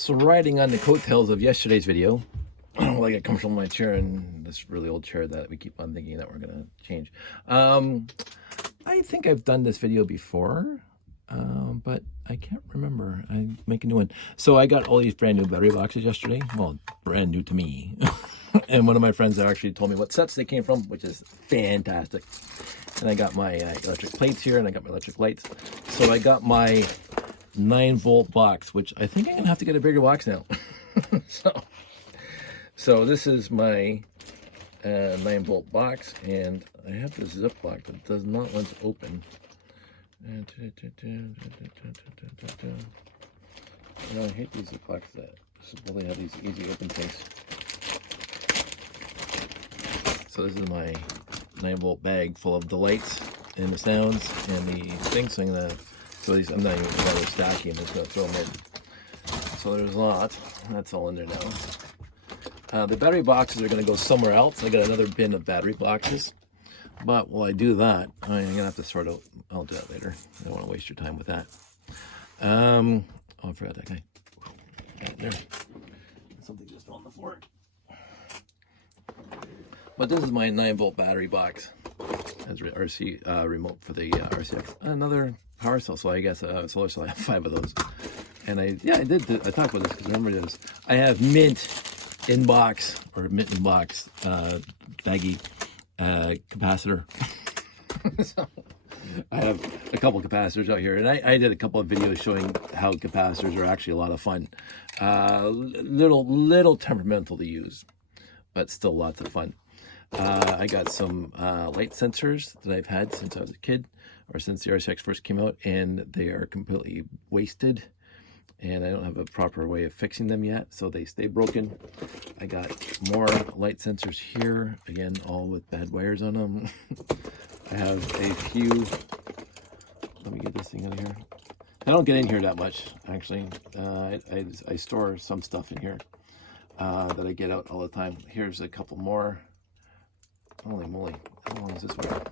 So riding on the coattails of yesterday's video, while I get comfortable in my chair and this really old chair that we keep on thinking that we're gonna change. I think I've done this video before, but I can't remember. I make a new one. So I got all these brand new battery boxes yesterday. Well, brand new to me. And one of my friends actually told me what sets they came from, which is fantastic. And I got my electric plates here, and I got my electric lights. So I got my 9-volt box, which I think I'm gonna have to get a bigger box now. So this is my 9-volt box, and I have this Ziploc that does not want to open. I hate these Ziplocs that supposedly have these easy open things. So this is my 9-volt bag full of the lights and the sounds and the things. So I'm not even going to stack them, I'm just going to throw them in. So there's a lot. That's all in there now. The battery boxes are going to go somewhere else. I got another bin of battery boxes. But while I do that, I'm going to have to sort out. I'll do that later. I don't want to waste your time with that. Oh, I forgot that guy. Right there. Something just fell on the floor. But this is my 9-volt battery box. Has RC remote for the RCX. Another power cell. So I guess a solar cell. I have 5 of those. And I talked about this because I remember this. I have mint in box baggy capacitor. So I have a couple capacitors out here, and I did a couple of videos showing how capacitors are actually a lot of fun. Little temperamental to use, but still lots of fun. I got some light sensors that I've had since I was a kid, or since the RCX first came out, and they are completely wasted, and I don't have a proper way of fixing them yet, so they stay broken. I got more light sensors here, again, all with bad wires on them. I have a few, let me get this thing out of here. I don't get in here that much, actually. I store some stuff in here that I get out all the time. Here's a couple more. Holy moly, how long is this wire?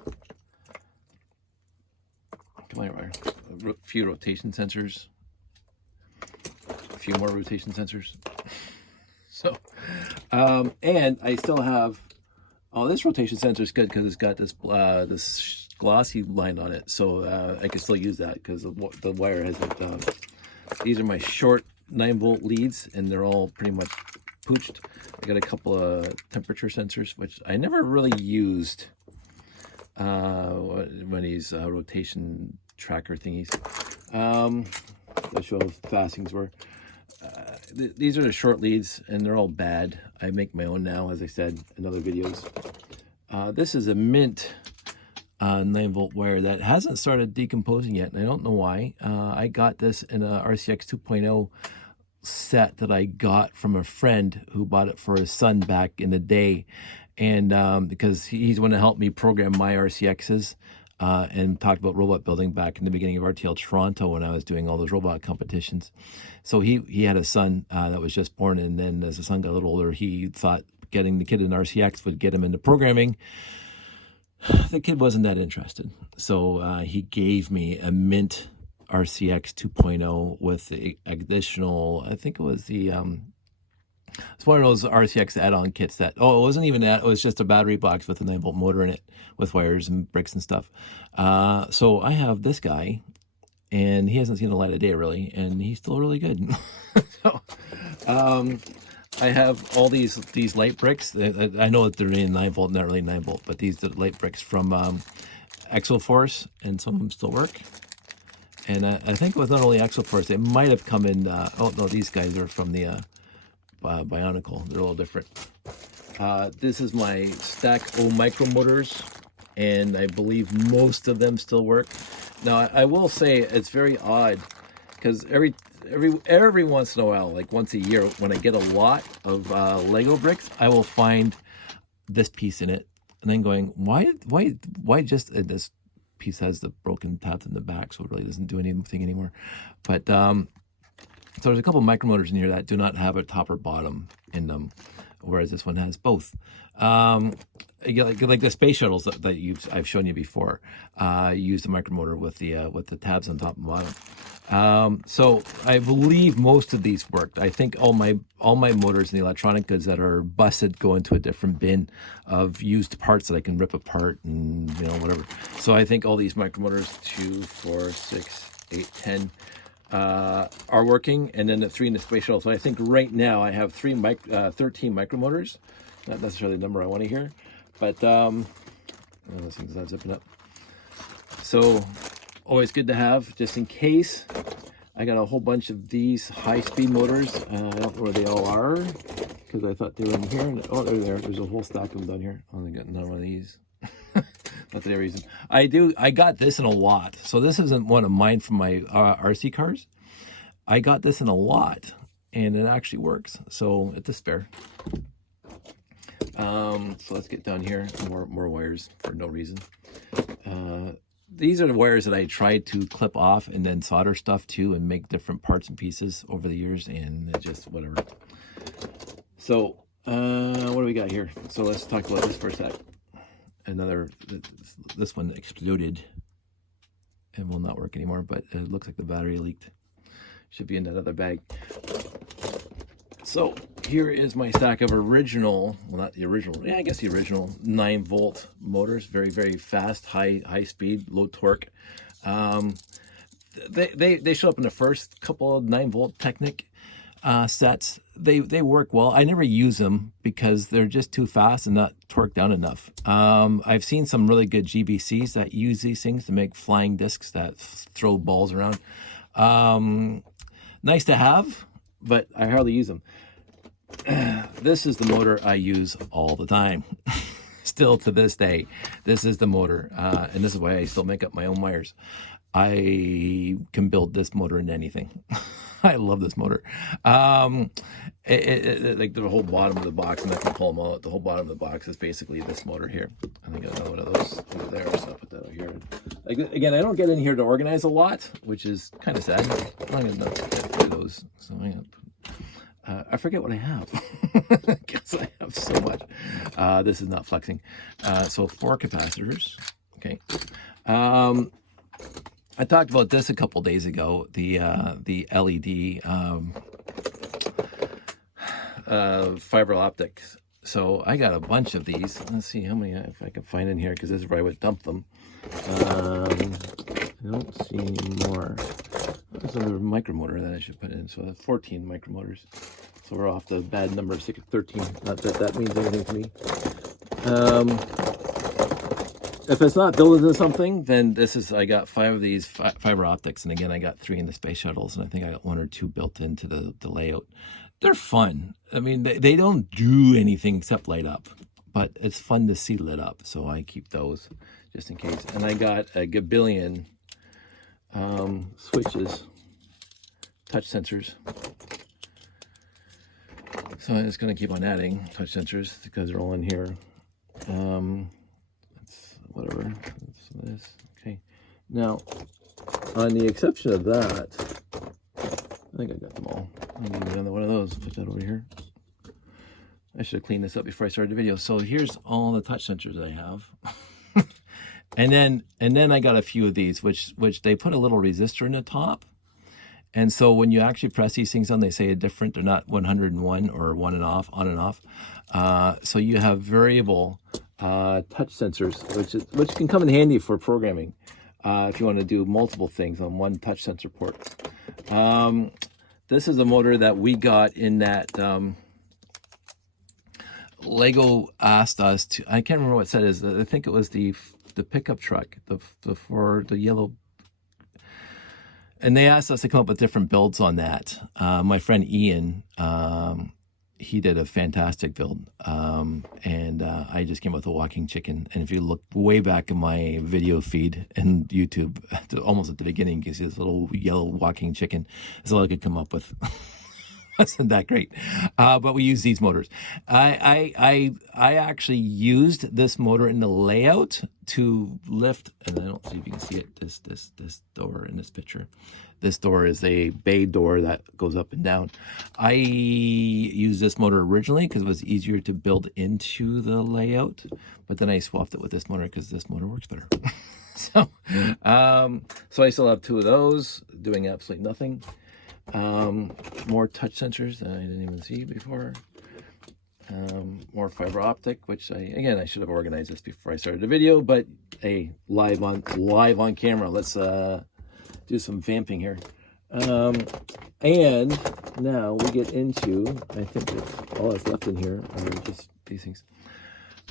Come on, wire. A few rotation sensors. A few more rotation sensors. So, and I still have, this rotation sensor is good because it's got this this glossy line on it, so I can still use that because the wire hasn't. These are my short 9-volt leads, and they're all pretty much pooched. I got a couple of temperature sensors, which I never really used when these rotation tracker thingies. I'll show how fast things were. These are the short leads, and they're all bad. I make my own now, as I said in other videos. This is a mint 9-volt wire that hasn't started decomposing yet, and I don't know why. I got this in a RCX 2.0 set that I got from a friend who bought it for his son back in the day, and because he's the one to help me program my RCXs. And talked about robot building back in the beginning of RTL Toronto when I was doing all those robot competitions. So he had a son that was just born, and then as the son got a little older, he thought getting the kid an RCX would get him into programming. The kid wasn't that interested, so he gave me a mint RCX 2.0 with the additional, I think it was the it's one of those RCX add-on kits that, it wasn't even that, it was just a battery box with a 9-volt motor in it with wires and bricks and stuff. So I have this guy, and he hasn't seen the light of day really, and he's still really good. So I have all these light bricks. I know that they're in 9-volt, not really 9-volt, but these are light bricks from Exoforce, and some of them still work. And I think it was not only Exoforce, they might have come in, oh no, these guys are from the Bionicle. They're a little different. This is my Stack O micro motors, and I believe most of them still work. Now I will say it's very odd because every once in a while, like once a year, when I get a lot of Lego bricks, I will find this piece in it, and then going, why just this piece has the broken tabs in the back, so it really doesn't do anything anymore. But so there's a couple micromotors in here that do not have a top or bottom in them. whereas this one has both. Like the space shuttles that I've shown you before, use the micromotor with the tabs on top and bottom. So I believe most of these worked. I think all my motors in the electronic goods that are busted go into a different bin of used parts that I can rip apart and whatever. So I think all these micromotors 2, 4, 6, 8, 10 are working, and then the 3 in the space shuttle. So I think right now I have 13 micromotors. Not necessarily the number I want to hear, but those things not zipping up. So always good to have, just in case. I got a whole bunch of these high-speed motors. I don't know where they all are, because I thought they were in here. And, oh, they're there. There's a whole stack of them down here. I only got none of these. Not that reason. I got this in a lot. So this isn't one of mine from my RC cars. I got this in a lot, and it actually works. So it's a spare. So let's get down here. More wires for no reason. These are the wires that I tried to clip off and then solder stuff to and make different parts and pieces over the years, and it just whatever. So what do we got here? So let's talk about this for a sec. This one exploded and will not work anymore, but it looks like the battery leaked. Should be in that other bag. So here is my stack of original, well, not the original, yeah, I guess the original 9-volt motors. Very, very fast, high speed, low torque. They show up in the first couple of 9-volt Technic sets. They work well. I never use them because they're just too fast and not torqued down enough. I've seen some really good GBCs that use these things to make flying discs that throw balls around. Nice to have, but I hardly use them. This is the motor I use all the time. Still to this day, this is the motor, and this is why I still make up my own wires. I can build this motor into anything. I love this motor. Like the whole bottom of the box, and I can pull them all out. The whole bottom of the box is basically this motor here. I think I got one of those over there, so I'll put that over here. Again, I don't get in here to organize a lot, which is kind of sad. I'm going to get through those. So I'm going to I forget what I have. Because I have so much. This is not flexing. So 4 capacitors. Okay. I talked about this a couple days ago. The LED fiber optics. So I got a bunch of these. Let's see how many if I can find in here, because this is where I would dump them. I don't see any more. There's another micromotor that I should put in. So that's 14 micromotors. So we're off the bad number of 13. Not that that means anything to me. If it's not built into something, then this is, I got 5 of these fiber optics. And again, I got 3 in the space shuttles. And I think I got 1 or 2 built into the layout. They're fun. I mean, they don't do anything except light up. But it's fun to see lit up. So I keep those just in case. And I got a gabillion switches, touch sensors. So I'm just going to keep on adding touch sensors because they're all in here. That's whatever. That's this. Okay. Now, on the exception of that, I think I got them all. I need another one of those. Put that over here. I should have cleaned this up before I started the video. So here's all the touch sensors that I have. and then I got a few of these, which they put a little resistor in the top. And so when you actually press these things on, they say a different. They're not 101 or on and off. So you have variable touch sensors, which can come in handy for programming if you want to do multiple things on one touch sensor port. This is a motor that we got in that Lego asked us to. I can't remember what set it is. I think it was the pickup truck, for the yellow. And they asked us to come up with different builds on that. My friend Ian, he did a fantastic build. And I just came up with a walking chicken. And if you look way back in my video feed and YouTube, almost at the beginning, you can see this little yellow walking chicken. That's all I could come up with. Wasn't that great? But we use these motors. I actually used this motor in the layout to lift, and I don't see if you can see it, this door in this picture. This door is a bay door that goes up and down. I used this motor originally because it was easier to build into the layout, but then I swapped it with this motor because this motor works better. So I still have 2 of those doing absolutely nothing. More touch sensors that I didn't even see before. More fiber optic, which I should have organized this before I started the video, but hey, live on camera. Let's do some vamping here. And now we get into, I think that's all that's left in here are just these things.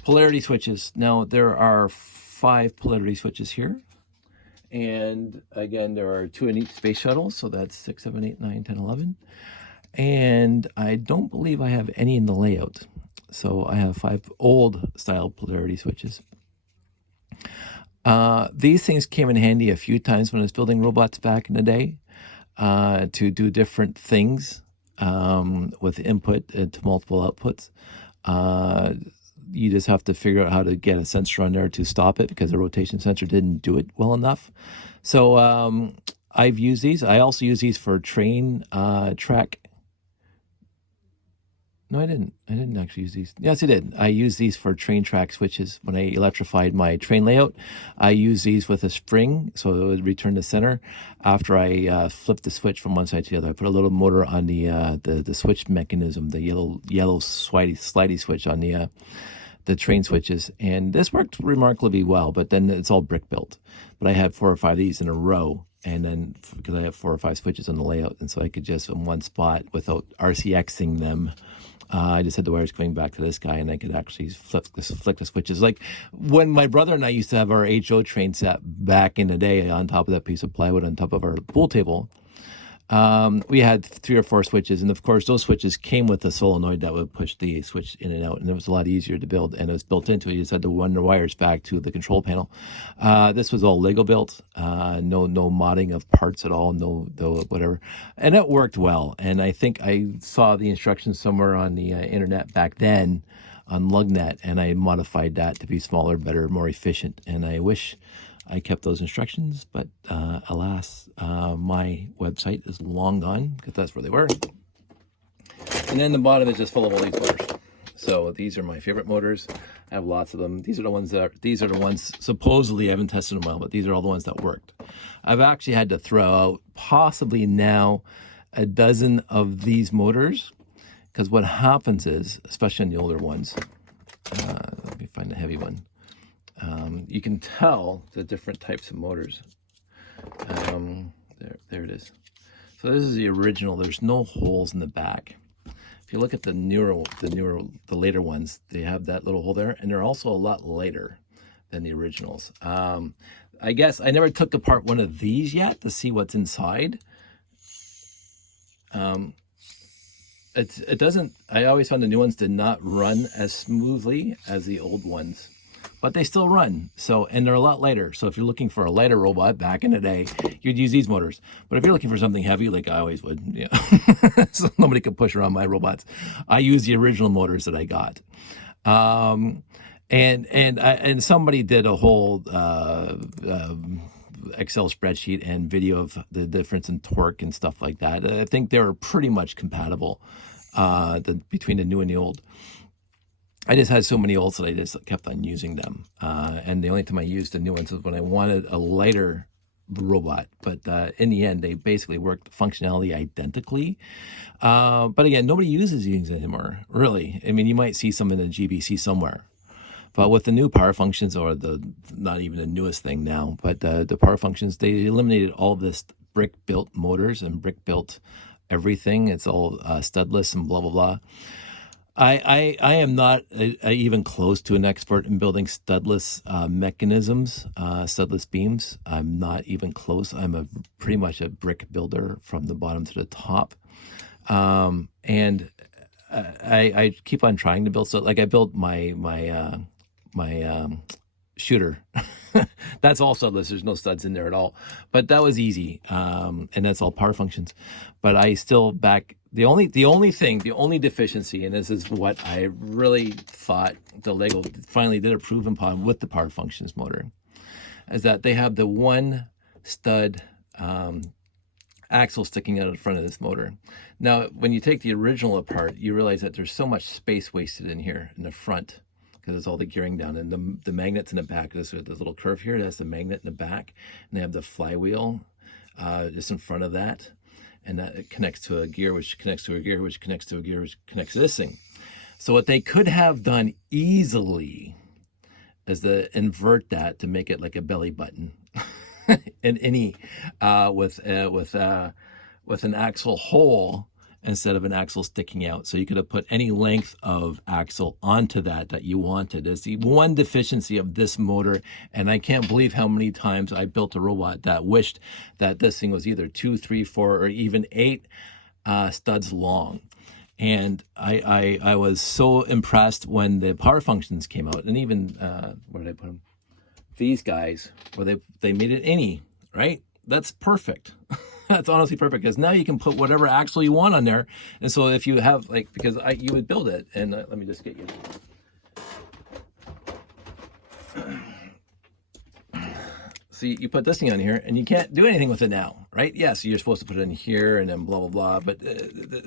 Polarity switches. Now there are 5 polarity switches here. And again, there are 2 in each space shuttle. So that's 6, 7, 8, 9, 10, 11. And I don't believe I have any in the layout. So I have 5 old style polarity switches. These things came in handy a few times when I was building robots back in the day to do different things with input to multiple outputs. You just have to figure out how to get a sensor on there to stop it because the rotation sensor didn't do it well enough. So I've used these. I also use these for train track. No, I didn't. I didn't actually use these. Yes, I did. I used these for train track switches. When I electrified my train layout, I used these with a spring, so it would return to center after I flipped the switch from one side to the other. I put a little motor on the switch mechanism, the yellow slidey switch on the train switches, and this worked remarkably well, but then it's all brick built. But I had 4 or 5 of these in a row, and then because I have 4 or 5 switches on the layout, and so I could just in one spot without RCXing them, I just had the wires going back to this guy, and I could actually flick the switches. Like when my brother and I used to have our HO train set back in the day on top of that piece of plywood on top of our pool table, we had 3 or 4 switches, and of course those switches came with a solenoid that would push the switch in and out, and it was a lot easier to build, and it was built into it. You just had to run the wires back to the control panel. This was all Lego built, no modding of parts at all, no whatever, and it worked well. And I think I saw the instructions somewhere on the internet back then on LugNet, and I modified that to be smaller, better, more efficient, and I wish I kept those instructions, but alas, my website is long gone because that's where they were. And then the bottom is just full of all these motors. So these are my favorite motors. I have lots of them. These are the ones supposedly I haven't tested them well, but these are all the ones that worked. I've actually had to throw out possibly now a dozen of these motors because what happens is, especially on the older ones, let me find the heavy one. You can tell the different types of motors. There it is. So this is the original. There's no holes in the back. If you look at the later ones, they have that little hole there, and they're also a lot lighter than the originals. I guess I never took apart one of these yet to see what's inside. It doesn't. I always found the new ones did not run as smoothly as the old ones. But they still run, and they're a lot lighter. So if you're looking for a lighter robot back in the day, you'd use these motors. But if you're looking for something heavy, like I always would, yeah, so nobody can push around my robots, I use the original motors that I got. And somebody did a whole Excel spreadsheet and video of the difference in torque and stuff like that. I think they were pretty much compatible between the new and the old. I just had so many olds that I just kept on using them. And the only time I used the new ones was when I wanted a lighter robot. But in the end, they basically worked functionality identically. But again, nobody uses these anymore, really. I mean, you might see some in the GBC somewhere. But with the new power functions, or not even the newest thing now, but the power functions, they eliminated all this brick-built motors and brick-built everything. It's all studless and blah, blah, blah. I am not even close to an expert in building studless mechanisms, studless beams. I'm not even close. I'm pretty much a brick builder from the bottom to the top. And I keep on trying to build. So like I built my shooter. That's all studless. There's no studs in there at all. But that was easy. And that's all power functions. But I still the only deficiency, and this is what I really thought the Lego finally did improve upon with the power functions motor, is that they have the one stud axle sticking out in front of this motor. Now, when you take the original apart, you realize that there's so much space wasted in here in the front because it's all the gearing down, and the magnets in the back. This little curve here, that's the magnet in the back, and they have the flywheel just in front of that, and that connects to a gear, which connects to a gear, which connects to a gear, which connects to this thing. So what they could have done easily is to invert that to make it like a belly button. And any with an axle hole instead of an axle sticking out. So you could have put any length of axle onto that you wanted. It's the one deficiency of this motor, and I can't believe how many times I built a robot that wished that this thing was either 2, 3, 4, or even 8 studs long. And I was so impressed when the power functions came out, and even where did I put them? These guys, where they made it any, right? That's perfect. That's honestly perfect, because now you can put whatever axle you want on there. And so if you have, like, because you would build it, and let me just get you. So you put this thing on here, and you can't do anything with it now, right? Yeah, so you're supposed to put it in here and then blah, blah, blah. But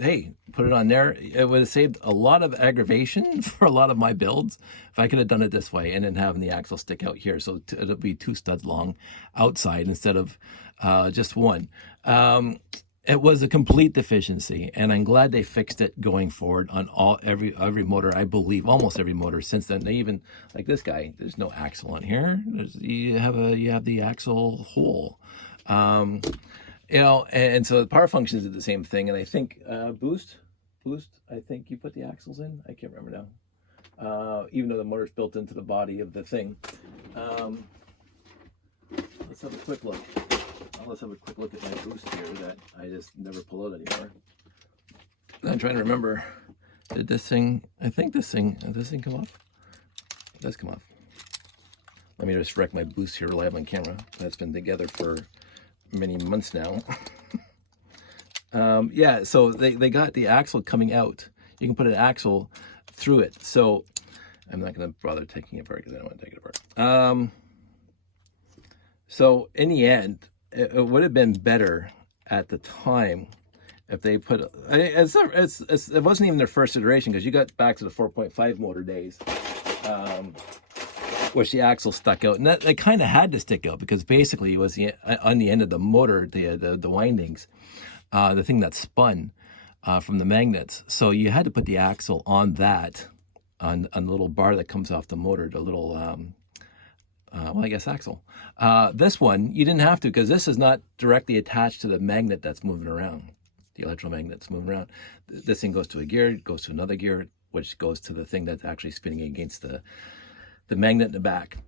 hey, put it on there. It would have saved a lot of aggravation for a lot of my builds if I could have done it this way and then having the axle stick out here. So it'll be 2 studs long outside instead of just one. It was a complete deficiency, and I'm glad they fixed it going forward on every motor. I believe almost every motor since then. They even, like this guy, there's no axle on here. You have the axle hole, you know. And so the power functions are the same thing. And I think boost. I think you put the axles in. I can't remember now. Even though the motor's built into the body of the thing. Let's have a quick look. Let's have a quick look at my boost here that I just never pull out anymore. I'm trying to remember. Did this thing, I think does this thing come off? It does come off. Let me just wreck my boost here live on camera. That's been together for many months now. Yeah, so they got the axle coming out. You can put an axle through it. So I'm not going to bother taking it apart because I don't want to take it apart. So in the end, it would have been better at the time if they put it wasn't even their first iteration, because you got back to the 4.5 motor days, which the axle stuck out, and that they kind of had to stick out because basically it was on the end of the motor, the windings, the thing that spun from the magnets. So you had to put the axle on that, on the little bar that comes off the motor, the little well, I guess axle. This one, you didn't have to, because this is not directly attached to the magnet that's moving around, the electromagnet that's moving around. This thing goes to a gear, goes to another gear, which goes to the thing that's actually spinning against the magnet in the back.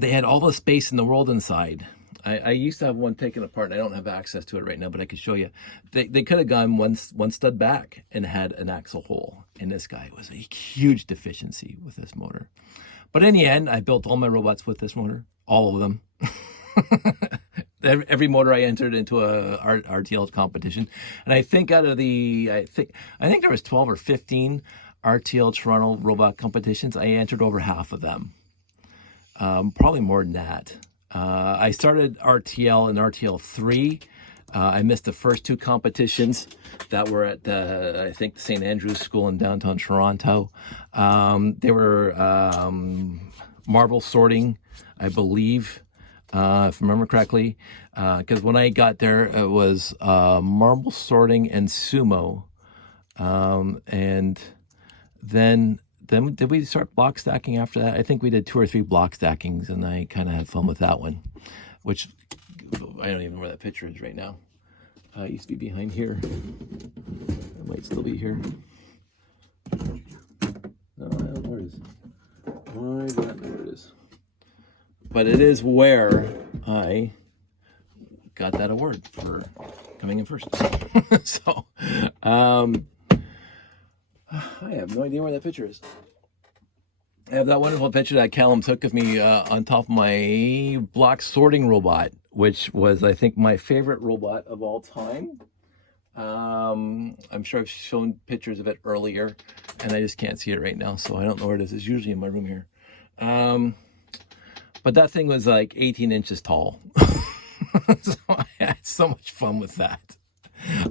They had all the space in the world inside. I used to have one taken apart, and I don't have access to it right now, but I could show you. They could have gone one stud back and had an axle hole. And this guy was a huge deficiency with this motor. But in the end, I built all my robots with this motor, all of them. Every motor I entered into a RTL competition, and I think out of I think there was 12 or 15 RTL Toronto robot competitions. I entered over half of them, probably more than that. I started RTL in RTL 3. I missed the first 2 competitions that were at I think the St. Andrew's School in downtown Toronto. They were marble sorting, I believe, if I remember correctly. Because when I got there, it was marble sorting and sumo. And then did we start block stacking after that? I think we did 2 or 3 block stackings, and I kind of had fun with that one, which I don't even know where that picture is right now. It used to be behind here. It might still be here. No, I don't know where it is. I do not know where it is. But it is where I got that award for coming in first. So, I have no idea where that picture is. I have that wonderful picture that Callum took of me on top of my block sorting robot, which was, I think, my favorite robot of all time. I'm sure I've shown pictures of it earlier, and I just can't see it right now, so I don't know where it is. It's usually in my room here. But that thing was like 18 inches tall. So I so much fun with that.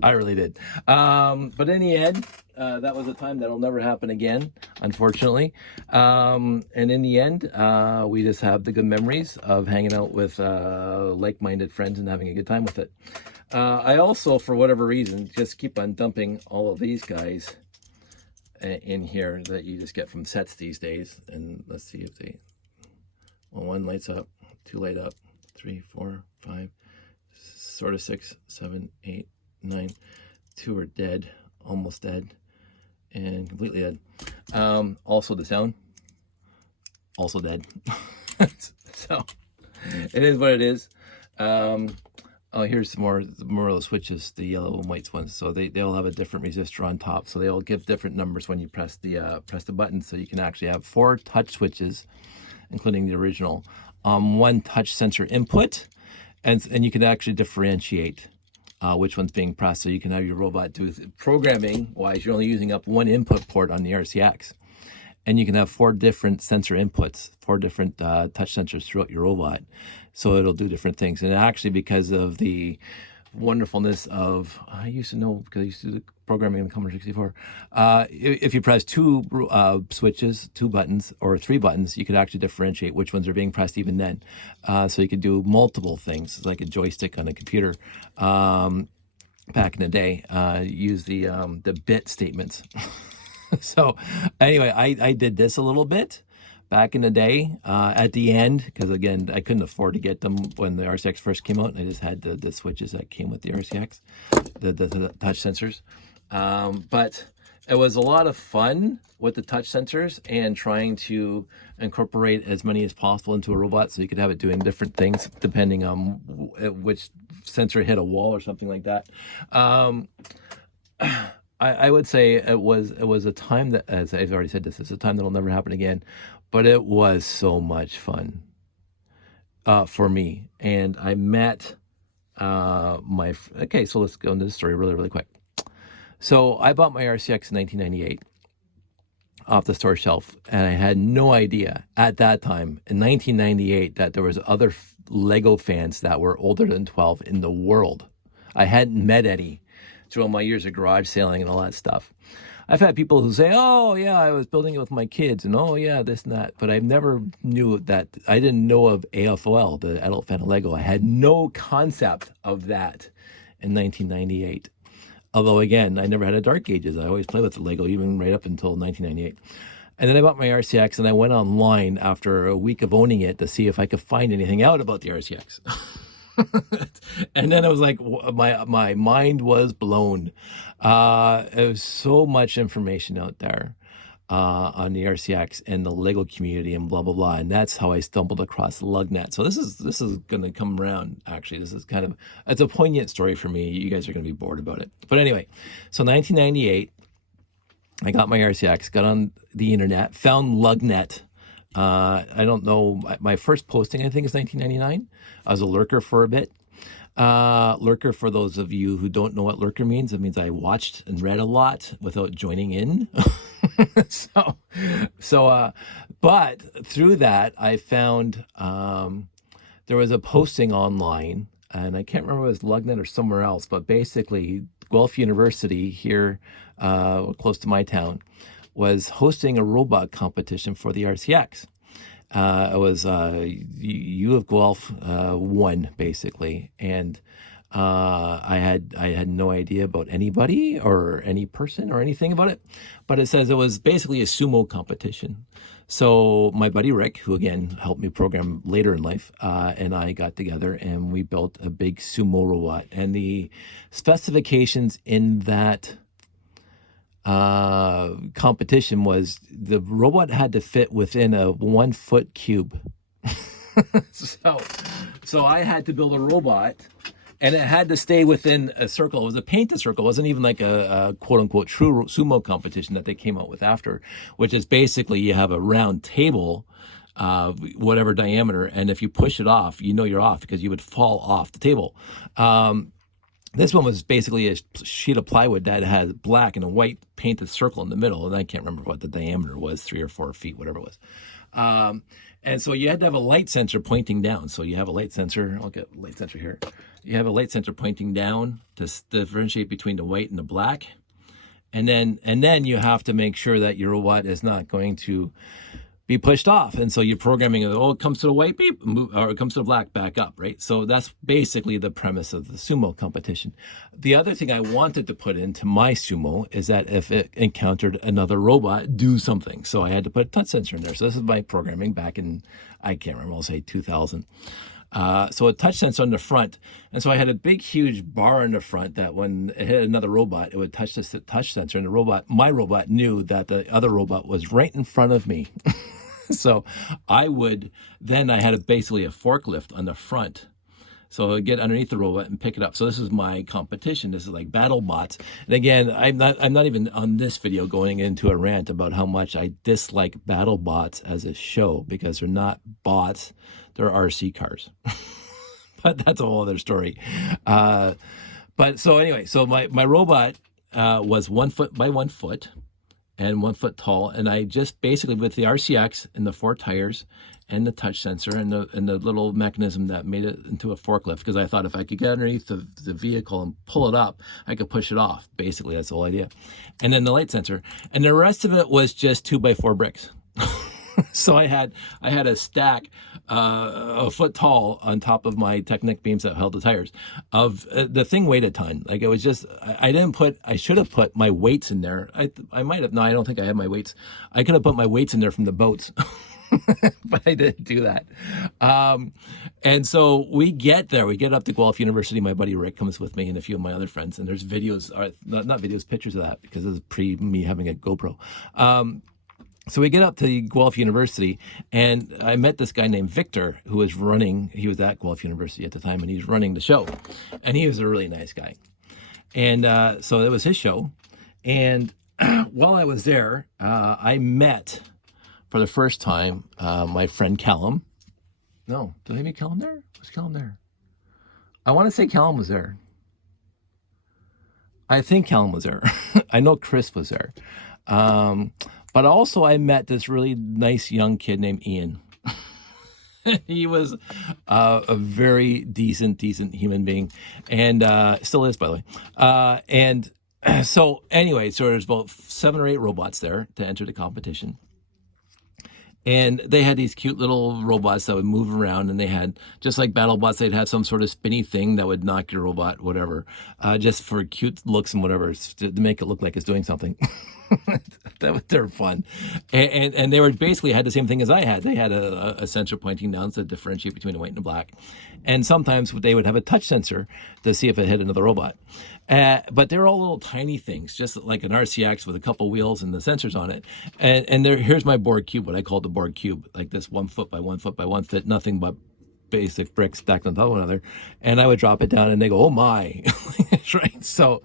I really did. But in the end, that was a time that'll never happen again, unfortunately. And in the end, we just have the good memories of hanging out with like-minded friends and having a good time with it. I also, for whatever reason, just keep on dumping all of these guys in here that you just get from sets these days. And let's see if they... Well, 1 lights up, 2 light up, 3, 4, 5, sort of 6, 7, 8, 9. 2 are dead, almost dead, and completely dead. Also the sound, also dead. So it is what it is. Oh, here's more of the switches, the yellow and white ones. So they'll have a different resistor on top. So they'll give different numbers when you press the button. So you can actually have 4 touch switches, including the original, 1 touch sensor input, and you can actually differentiate which one's being pressed. So you can have your robot do programming wise. You're only using up 1 input port on the RCX, and you can have 4 different sensor inputs, 4 different touch sensors throughout your robot. So it'll do different things. And actually, because of the wonderfulness of, I used to know because I used to do the programming in the Commodore 64. If you press 2 switches, 2 buttons, or 3 buttons, you could actually differentiate which ones are being pressed even then. So you could do multiple things, like a joystick on a computer. Back in the day, use the bit statements. So anyway, I did this a little bit back in the day at the end, because again, I couldn't afford to get them when the RCX first came out, and I just had the switches that came with the RCX, the touch sensors. But it was a lot of fun with the touch sensors and trying to incorporate as many as possible into a robot, so you could have it doing different things depending on which sensor hit a wall or something like that. I would say it was a time that, as I've already said, this is a time that'll never happen again, but it was so much fun for me. And I met okay, so let's go into the story really quick. So I bought my RCX in 1998 off the store shelf, and I had no idea at that time in 1998 that there was other Lego fans that were older than 12 in the world. I hadn't met any through all my years of garage sailing and all that stuff. I've had people who say, oh yeah, I was building it with my kids, and oh yeah, this and that, but I never knew that. I didn't know of AFOL, the Adult Fan of Lego. I had no concept of that in 1998. Although again, I never had a dark ages. I always played with the Lego, even right up until 1998. And then I bought my RCX, and I went online after a week of owning it to see if I could find anything out about the RCX. And then it was like, my mind was blown. There was so much information out there on the RCX and the Lego community and blah, blah, blah. And that's how I stumbled across LugNet. So this is going to come around, actually. This is kind of, it's a poignant story for me. You guys are going to be bored about it. But anyway, so 1998, I got my RCX, got on the internet, found LugNet. I don't know, my first posting, I think, is 1999. I was a lurker for a bit. Lurker, for those of you who don't know what lurker means, it means I watched and read a lot without joining in. But through that, I found there was a posting online, and I can't remember if it was LugNet or somewhere else, but basically Guelph University here, close to my town, was hosting a robot competition for the RCX. It was U of Guelph won, basically, and I had no idea about anybody or any person or anything about it, but it says it was basically a sumo competition. So my buddy Rick, who again helped me program later in life, and I got together and we built a big sumo robot, and the specifications in that competition was the robot had to fit within a 1-foot cube. So I had to build a robot, and it had to stay within a circle. It was a painted circle. It wasn't even like a quote unquote true sumo competition that they came out with after, which is basically you have a round table, whatever diameter, and if you push it off, you know you're off because you would fall off the table. This one was basically a sheet of plywood that had black and a white painted circle in the middle, and I can't remember what the diameter was, 3 or 4 feet, whatever it was. And so you had to have a light sensor pointing down. So you have a light sensor. I'll get a light sensor here. you have a light sensor pointing down to differentiate between the white and the black. And then you have to make sure that your robot is not going to be pushed off. And so you're programming, oh, it comes to the white, beep, or it comes to the black, back up, right? So that's basically the premise of the sumo competition. The other thing I wanted to put into my sumo is that if it encountered another robot, do something. So I had to put a touch sensor in there. So this is my programming back in, I can't remember, I'll say 2000. So a touch sensor on the front. And so I had a big, huge bar in the front that when it hit another robot, it would touch this touch sensor. And my robot knew that the other robot was right in front of me. So I had basically a forklift on the front. So I'd get underneath the robot and pick it up. So this is my competition. This is like battle bots. And again, I'm not even on this video going into a rant about how much I dislike battle bots as a show, because they're not bots, they're RC cars. But that's a whole other story. But so anyway, so my robot was 1 foot by 1 foot and 1 foot tall. And I just basically, with the RCX and the 4 tires and the touch sensor and the little mechanism that made it into a forklift, because I thought if I could get underneath the vehicle and pull it up, I could push it off. Basically, that's the whole idea. And then the light sensor. And the rest of it was just 2x4 bricks. So I had a stack a foot tall on top of my Technic beams that held the tires. Of the thing weighed a ton. Like, it was just, I should have put my weights in there. I might have. No, I don't think I had my weights. I could have put my weights in there from the boats. But I didn't do that. And so we get there. We get up to Guelph University. My buddy Rick comes with me and a few of my other friends. And there's videos, not videos, pictures of that, because it was pre me having a GoPro. So we get up to Guelph University, and I met this guy named Victor, who was he was at Guelph University at the time, and he's running the show. And he was a really nice guy. And so it was his show. And while I was there, I met, for the first time, my friend Callum. No, did I meet Callum there? Was Callum there? I want to say Callum was there. I think Callum was there. I know Chris was there. But also I met this really nice young kid named Ian. He was a very decent human being, and still is, by the way. And so anyway, so there's about 7 or 8 robots there to enter the competition. And they had these cute little robots that would move around, and they had, just like BattleBots, they'd have some sort of spinny thing that would knock your robot, whatever, just for cute looks and whatever, to make it look like it's doing something. They're fun. And they were basically had the same thing as I had. They had a sensor pointing down to differentiate between the white and the black. And sometimes they would have a touch sensor to see if it hit another robot. But they're all little tiny things, just like an RCX with a couple wheels and the sensors on it. And here's my Borg cube, what I call the Borg cube, like this 1 foot by 1 foot by 1 foot, nothing but basic bricks stacked on top of one another. And I would drop it down and they go, oh my. Right. So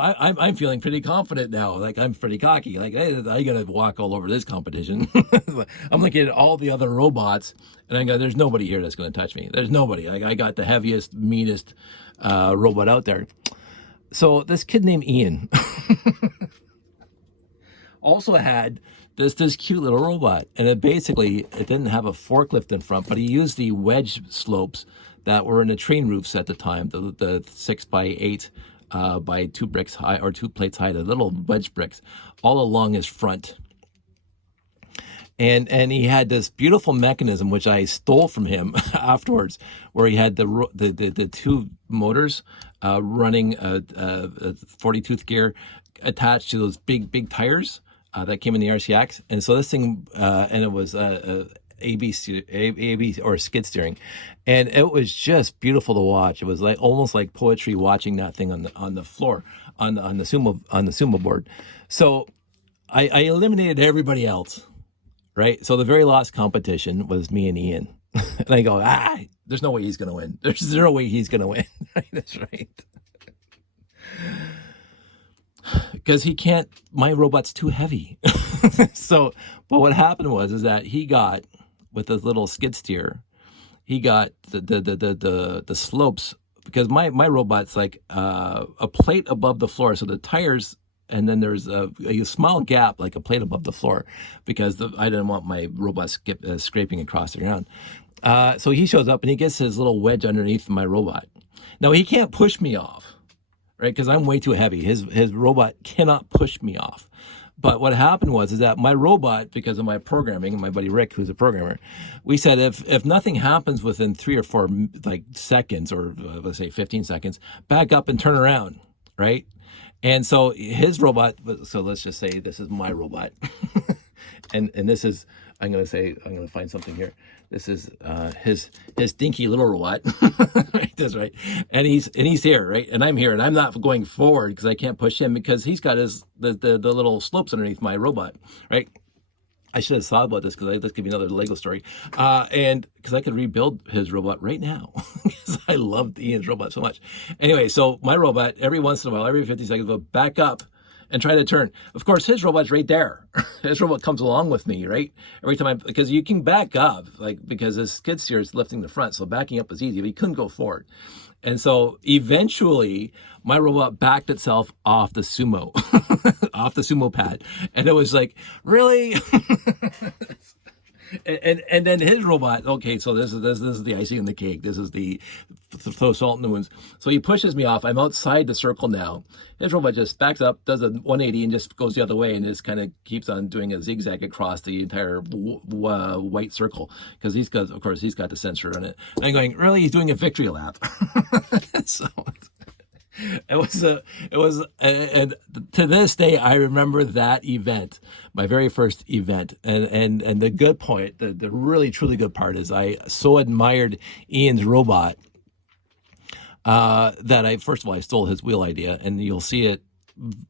I'm feeling pretty confident now. Like, I'm pretty cocky. Like, hey, I gotta walk all over this competition. I'm looking at all the other robots and I go, there's nobody here that's gonna touch me. There's nobody. Like, I got the heaviest, meanest robot out there. So this kid named Ian also had this cute little robot, and it didn't have a forklift in front, but he used the wedge slopes that were in the train roofs at the time, the 6x8 by 2 bricks high, or 2 plates high, the little wedge bricks, all along his front. And he had this beautiful mechanism, which I stole from him afterwards, where he had the 2 motors running a 40-tooth gear attached to those big tires that came in the RCX. And so this thing, and it was AB or skid steering, and it was just beautiful to watch. It was like almost like poetry watching that thing on the floor on the sumo board. So I eliminated everybody else, right? So the very last competition was me and Ian, and I go, there's no way he's gonna win. There's 0 way he's gonna win. Right? That's right. Because he can't, my robot's too heavy. So, but what happened is that he got, with his little skid steer, he got the slopes, because my robot's like a plate above the floor. So the tires, and then there's a small gap, like a plate above the floor, because I didn't want my robot scraping across the ground. So he shows up and he gets his little wedge underneath my robot. Now, he can't push me off, right? Because I'm way too heavy. His robot cannot push me off. But what happened is that my robot, because of my programming, and my buddy Rick, who's a programmer, we said if nothing happens within 3 or 4 like seconds, or let's say 15 seconds, back up and turn around, right? And so his robot, so let's just say this is my robot. and this is, I'm going to find something here. This is his dinky little robot. Right, that's right. And he's here, right? And I'm here, and I'm not going forward because I can't push him because he's got the little slopes underneath my robot, right? I should have thought about this because this could be another Lego story. And because I could rebuild his robot right now because I loved Ian's robot so much. Anyway, so my robot, every once in a while, every 50 seconds, will back up and try to turn. Of course, his robot's right there. His robot comes along with me, right? Every time because you can back up, like, because the skid steer is lifting the front, so backing up is easy, but he couldn't go forward. And so eventually my robot backed itself off the sumo, off the sumo pad. And it was like, really? And then his robot, okay, so this is the icing on the cake. This is the throw salt in the wounds. So he pushes me off. I'm outside the circle now. His robot just backs up, does a 180, and just goes the other way, and just kind of keeps on doing a zigzag across the entire white circle because he's got the sensor on it. And I'm going, really? He's doing a victory lap. So it was, and to this day, I remember that event, my very first event. And the good point, the really, truly good part is I so admired Ian's robot that first of all, I stole his wheel idea, and you'll see it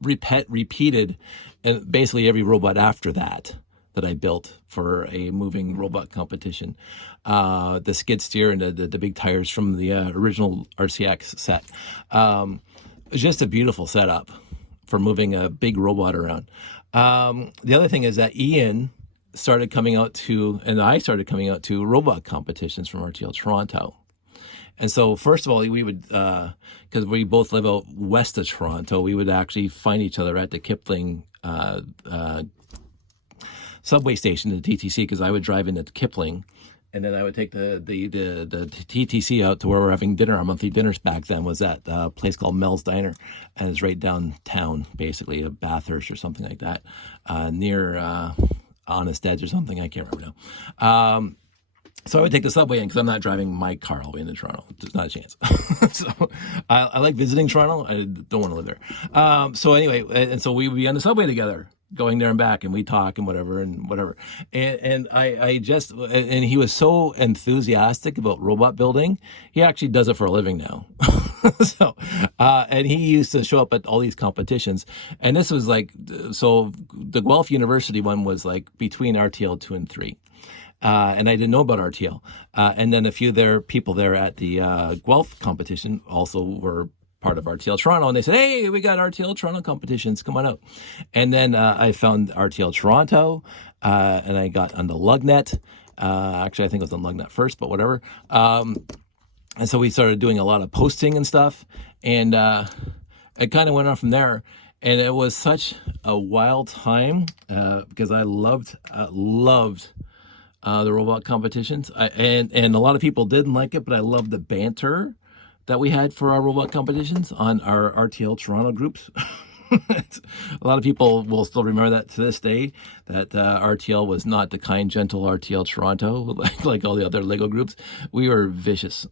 repeated in basically every robot after that I built for a moving robot competition. The skid steer and the big tires from the original RCX set. It's just a beautiful setup for moving a big robot around. The other thing is that Ian started coming out to, and I started coming out to robot competitions from RTL Toronto. And so, first of all, we would, because we both live out west of Toronto, we would actually find each other at the Kipling subway station, the TTC, because I would drive into Kipling, and then I would take the TTC out to where we're having dinner. Our monthly dinners back then was at a place called Mel's Diner, and it's right downtown, basically, a Bathurst or something like that, near Honest Ed's or something. I can't remember now. So I would take the subway in because I'm not driving my car all the way into Toronto. There's not a chance. So I like visiting Toronto. I don't want to live there. So anyway, and so we would be on the subway together, going there and back, and we talk and whatever. And I just, and he was so enthusiastic about robot building. He actually does it for a living now. So, and he used to show up at all these competitions. And this was like, so the Guelph University one was like between RTL 2 and 3. And I didn't know about RTL. And then a few people there at the Guelph competition also were part of RTL Toronto. And they said, hey, we got RTL Toronto competitions. Come on out. And then I found RTL Toronto, and I got on the Lugnet. Actually, I think it was on Lugnet first, but whatever. And so we started doing a lot of posting and stuff. And it kind of went on from there. And it was such a wild time because I loved the robot competitions. And a lot of people didn't like it, but I loved the banter that we had for our robot competitions on our RTL Toronto groups. A lot of people will still remember that to this day, that RTL was not the kind, gentle RTL Toronto, like all the other Lego groups. We were vicious.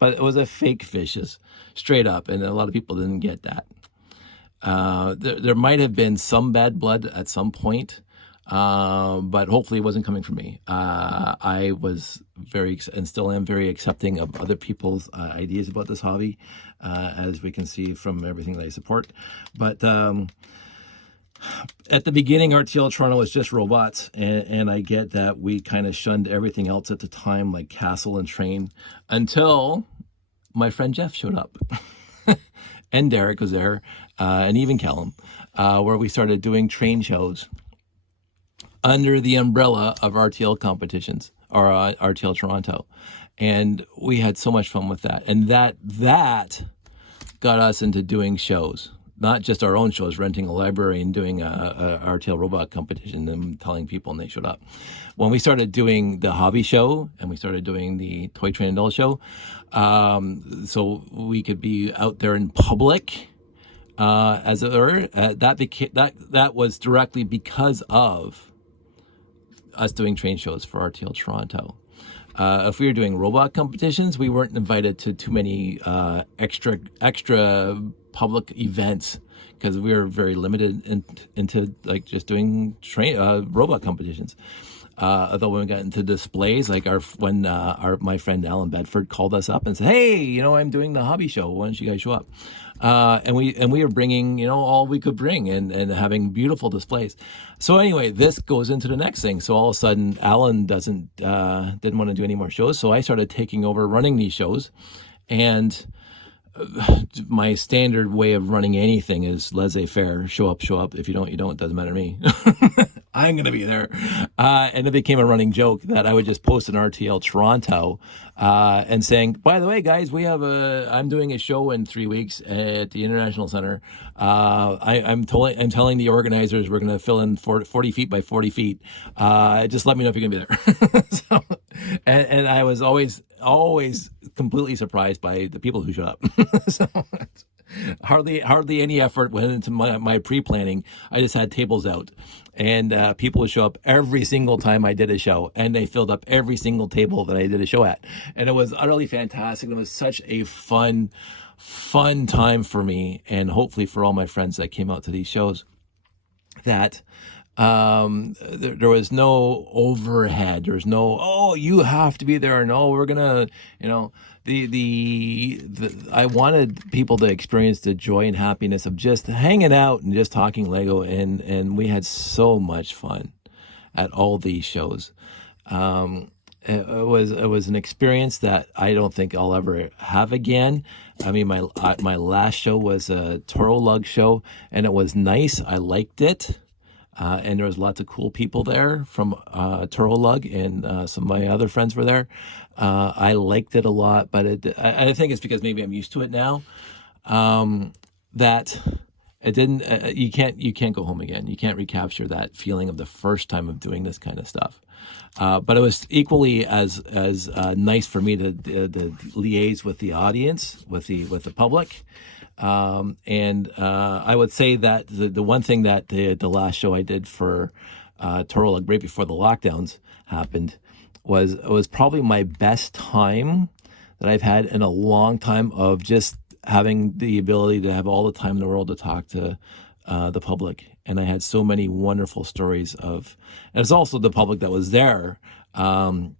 But it was a fake vicious, straight up, and a lot of people didn't get that. There might have been some bad blood at some point, but hopefully it wasn't coming from me. I was and still am very accepting of other people's ideas about this hobby, as we can see from everything that I support. But at the beginning, RTL Toronto was just robots, and I get that we kind of shunned everything else at the time, like Castle and Train, until my friend Jeff showed up. And Derek was there, and even Callum, where we started doing train shows under the umbrella of RTL competitions, or RTL Toronto. And we had so much fun with that. And that got us into doing shows. not just our own shows, renting a library and doing a RTL robot competition and telling people, and they showed up. When we started doing the hobby show and we started doing the Toy Train Adult show, so we could be out there in public, as it were, that was directly because of us doing train shows for RTL Toronto. If we were doing robot competitions, we weren't invited to too many extra public events because we were very limited into like just doing robot competitions. Although when we got into displays, like my friend Alan Bedford called us up and said, "Hey, I'm doing the hobby show. Why don't you guys show up?" And we were bringing, all we could bring and having beautiful displays. So anyway, this goes into the next thing. So all of a sudden, Alan didn't want to do any more shows. So I started taking over running these shows, and my standard way of running anything is laissez-faire. Show up. If you don't, you don't. It doesn't matter to me. I'm going to be there. And it became a running joke that I would just post an RTL Toronto and saying, by the way, guys, I'm doing a show in 3 weeks at the International Center. I'm telling the organizers we're going to fill in 40 feet by 40 feet. Just let me know if you're going to be there. So, and I was always completely surprised by the people who showed up. So hardly any effort went into my pre-planning. I just had tables out, and people would show up every single time I did a show, and they filled up every single table that I did a show at, and it was utterly fantastic. It was such a fun time for me, and hopefully for all my friends that came out to these shows, that there was no overhead. There was no, oh, you have to be there. No, we're gonna, I wanted people to experience the joy and happiness of just hanging out and just talking Lego, and we had so much fun at all these shows. It was an experience that I don't think I'll ever have again. I mean, my last show was a Toro Lug show, and it was nice. I liked it. And there was lots of cool people there from Turo Lug, and some of my other friends were there. I liked it a lot, but I think it's because maybe I'm used to it now. That it didn't. You can't go home again. You can't recapture that feeling of the first time of doing this kind of stuff. But it was equally as nice for me to liaise with the audience, with the public. I would say that the one thing that the last show I did for Toro Lug right before the lockdowns happened was probably my best time that I've had in a long time, of just having the ability to have all the time in the world to talk to the public. And I had so many wonderful stories and it's also the public that was there. It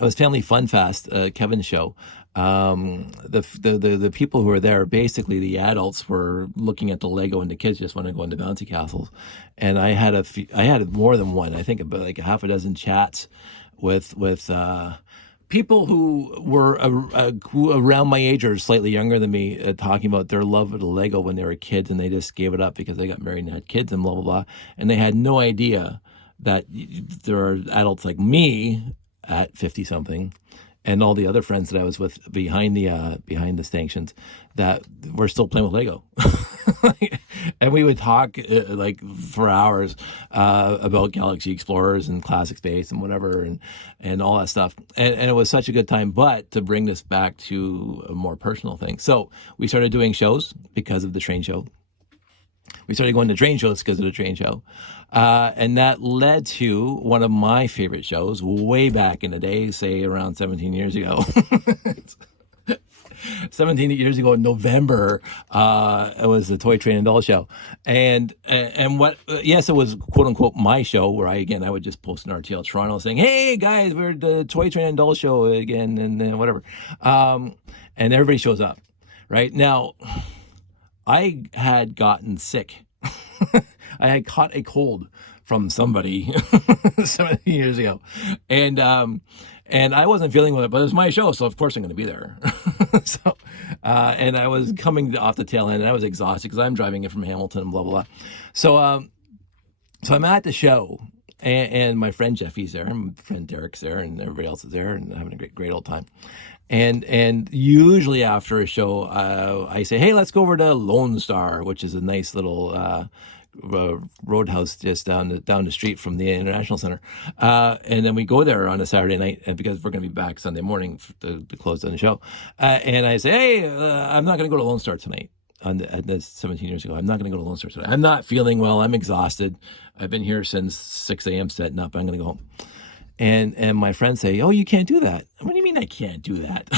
was Family Fun Fest, Kevin's show. The people who were there, basically the adults were looking at the Lego, and the kids just want to go into bouncy castles. And I had more than one. I think about like a half a dozen chats with people who were who around my age or slightly younger than me, talking about their love of the Lego when they were kids, and they just gave it up because they got married and had kids and blah blah blah. And they had no idea that there are adults like me at 50 something, and all the other friends that I was with behind the sanctions, that were still playing with Lego. And we would talk like for hours about Galaxy Explorers and Classic Space and whatever, and all that stuff. And it was such a good time. But to bring this back to a more personal thing, so we started doing shows because of the train show. We started going to train shows because of the train show. And that led to one of my favorite shows way back in the day, say around 17 years ago. 17 years ago in November, it was the Toy Train and Doll show. And yes, it was quote unquote my show, where I would just post an RTL Toronto saying, "Hey guys, we're the Toy Train and Doll show again," and whatever. And everybody shows up. Right now, I had gotten sick. I had caught a cold from somebody 17 years ago, and I wasn't feeling with it, but it was my show, so of course I'm going to be there. So, and I was coming off the tail end, and I was exhausted because I'm driving it from Hamilton, blah blah blah. So I'm at the show, and my friend Jeffy's there, and my friend Derek's there, and everybody else is there, and having a great old time. And usually after a show, I say, hey, let's go over to Lone Star, which is a nice little roadhouse just down the street from the International Center. And then we go there on a Saturday night, and because we're going to be back Sunday morning to close down the show. And I say, hey, I'm not going to go to Lone Star tonight. That's 17 years ago. I'm not going to go to Lone Star tonight. I'm not feeling well. I'm exhausted. I've been here since 6 a.m. setting up. I'm going to go home. And my friends say, oh, you can't do that. What do you mean I can't do that?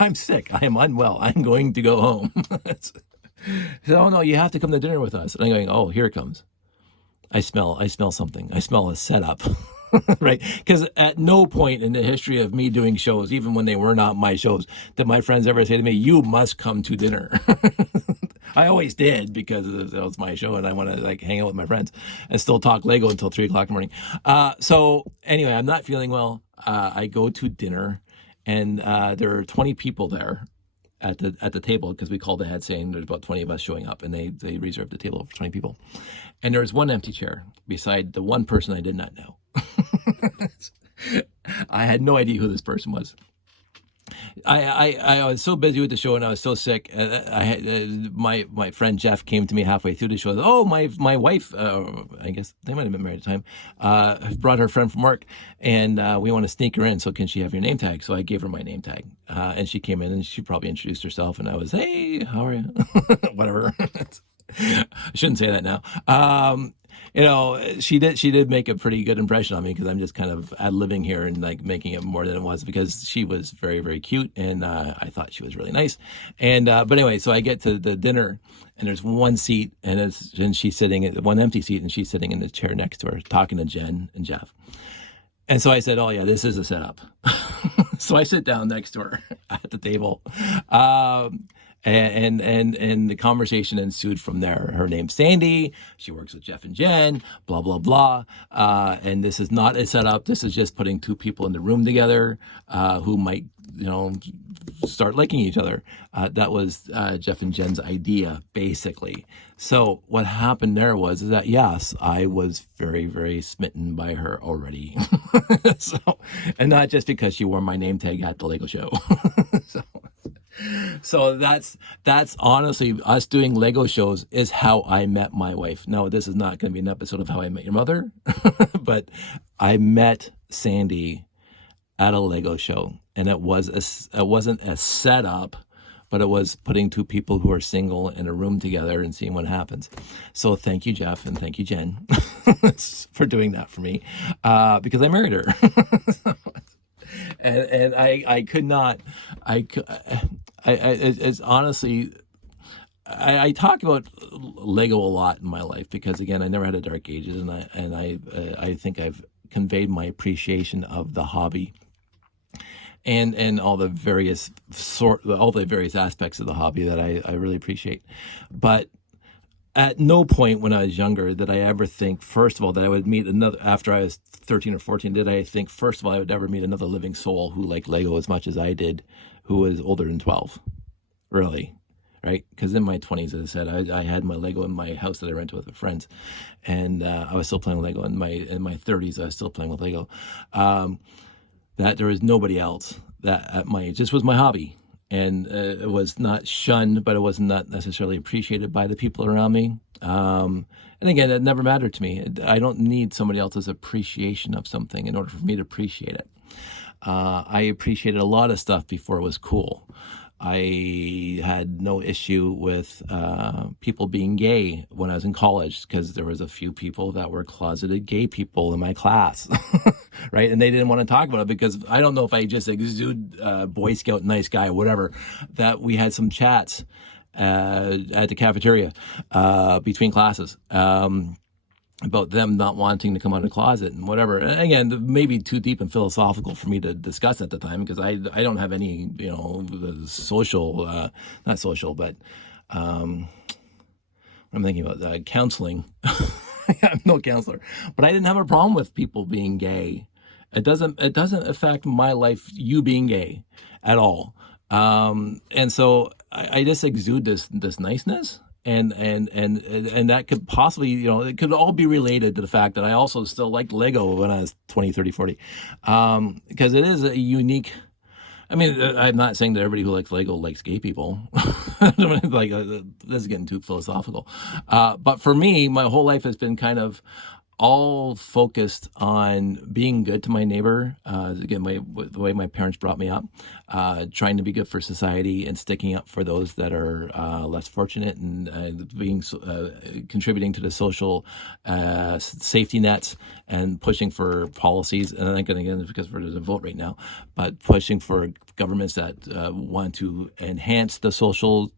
I'm sick. I am unwell. I'm going to go home. So, oh, no, you have to come to dinner with us. And I'm going, oh, here it comes. I smell something. I smell a setup. Right? Because at no point in the history of me doing shows, even when they were not my shows, did my friends ever say to me, you must come to dinner. I always did, because it was my show and I want to like hang out with my friends and still talk Lego until 3 o'clock in the morning. So anyway, I'm not feeling well. I go to dinner, and there are 20 people there at the table, because we called ahead saying there's about 20 of us showing up, and they reserved the table for 20 people. And there's one empty chair beside the one person I did not know. I had no idea who this person was. I was so busy with the show, and I was so sick. I had my friend Jeff came to me halfway through the show. Oh, my wife, I guess they might have been married at the time, brought her friend from work, and we want to sneak her in. So can she have your name tag? So I gave her my name tag, and she came in, and she probably introduced herself, and I was, hey, how are you? Whatever. I shouldn't say that now. She did make a pretty good impression on me, because I'm just kind of ad-libbing here and like making it more than it was, because she was very, very cute, and I thought she was really nice. And but anyway, so I get to the dinner, and there's one seat, and she's sitting at one empty seat, and she's sitting in the chair next to her, talking to Jen and Jeff. And so I said, oh yeah, this is a setup. So I sit down next to her at the table. And the conversation ensued from there. Her name's Sandy. She works with Jeff and Jen, blah, blah, blah. And this is not a setup. This is just putting two people in the room together, who might, start liking each other. That was Jeff and Jen's idea, basically. So what happened there was that, yes, I was very, very smitten by her already. And not just because she wore my name tag at the Lego show. So that's honestly, us doing Lego shows is how I met my wife. Now, this is not going to be an episode of How I Met Your Mother, but I met Sandy at a Lego show, and it wasn't a setup, but it was putting two people who are single in a room together and seeing what happens. So thank you, Jeff, and thank you, Jen, for doing that for me, because I married her. And I could not, it's honestly, I talk about Lego a lot in my life, because again, I never had a dark ages, and I think I've conveyed my appreciation of the hobby and all the various aspects of the hobby that I really appreciate. But at no point when I was younger did I ever think, first of all, that I would meet another, after I was 13 or 14, did I think, first of all, I would ever meet another living soul who liked Lego as much as I did, who was older than 12, really, right? Because in my 20s, as I said, I had my Lego in my house that I rented with friends, and I was still playing with Lego. In my 30s, I was still playing with Lego. That there was nobody else that at my age, this was my hobby. And it was not shunned, but it was not necessarily appreciated by the people around me. And again, it never mattered to me. I don't need somebody else's appreciation of something in order for me to appreciate it. I appreciated a lot of stuff before it was cool. I had no issue with people being gay when I was in college, because there was a few people that were closeted gay people in my class, right? And they didn't want to talk about it, because I don't know if I just exude Boy Scout nice guy or whatever, that we had some chats at the cafeteria between classes. About them not wanting to come out of the closet and whatever. And again, maybe too deep and philosophical for me to discuss at the time, because I don't have any, social, not social, but I'm thinking about counseling. I'm no counselor, but I didn't have a problem with people being gay. It doesn't affect my life, you being gay, at all. And so I just exude this niceness. And that could possibly, you know, it could all be related to the fact that I also still liked Lego when I was 20, 30, 40. Because it is a unique, I mean, I'm not saying that everybody who likes Lego likes gay people. Like, this is getting too philosophical. But for me, my whole life has been kind of all focused on being good to my neighbor. Again, the way my parents brought me up, trying to be good for society and sticking up for those that are less fortunate, and contributing to the social safety nets, and pushing for policies. And I think, again, because there's a vote right now, but pushing for governments that want to enhance the social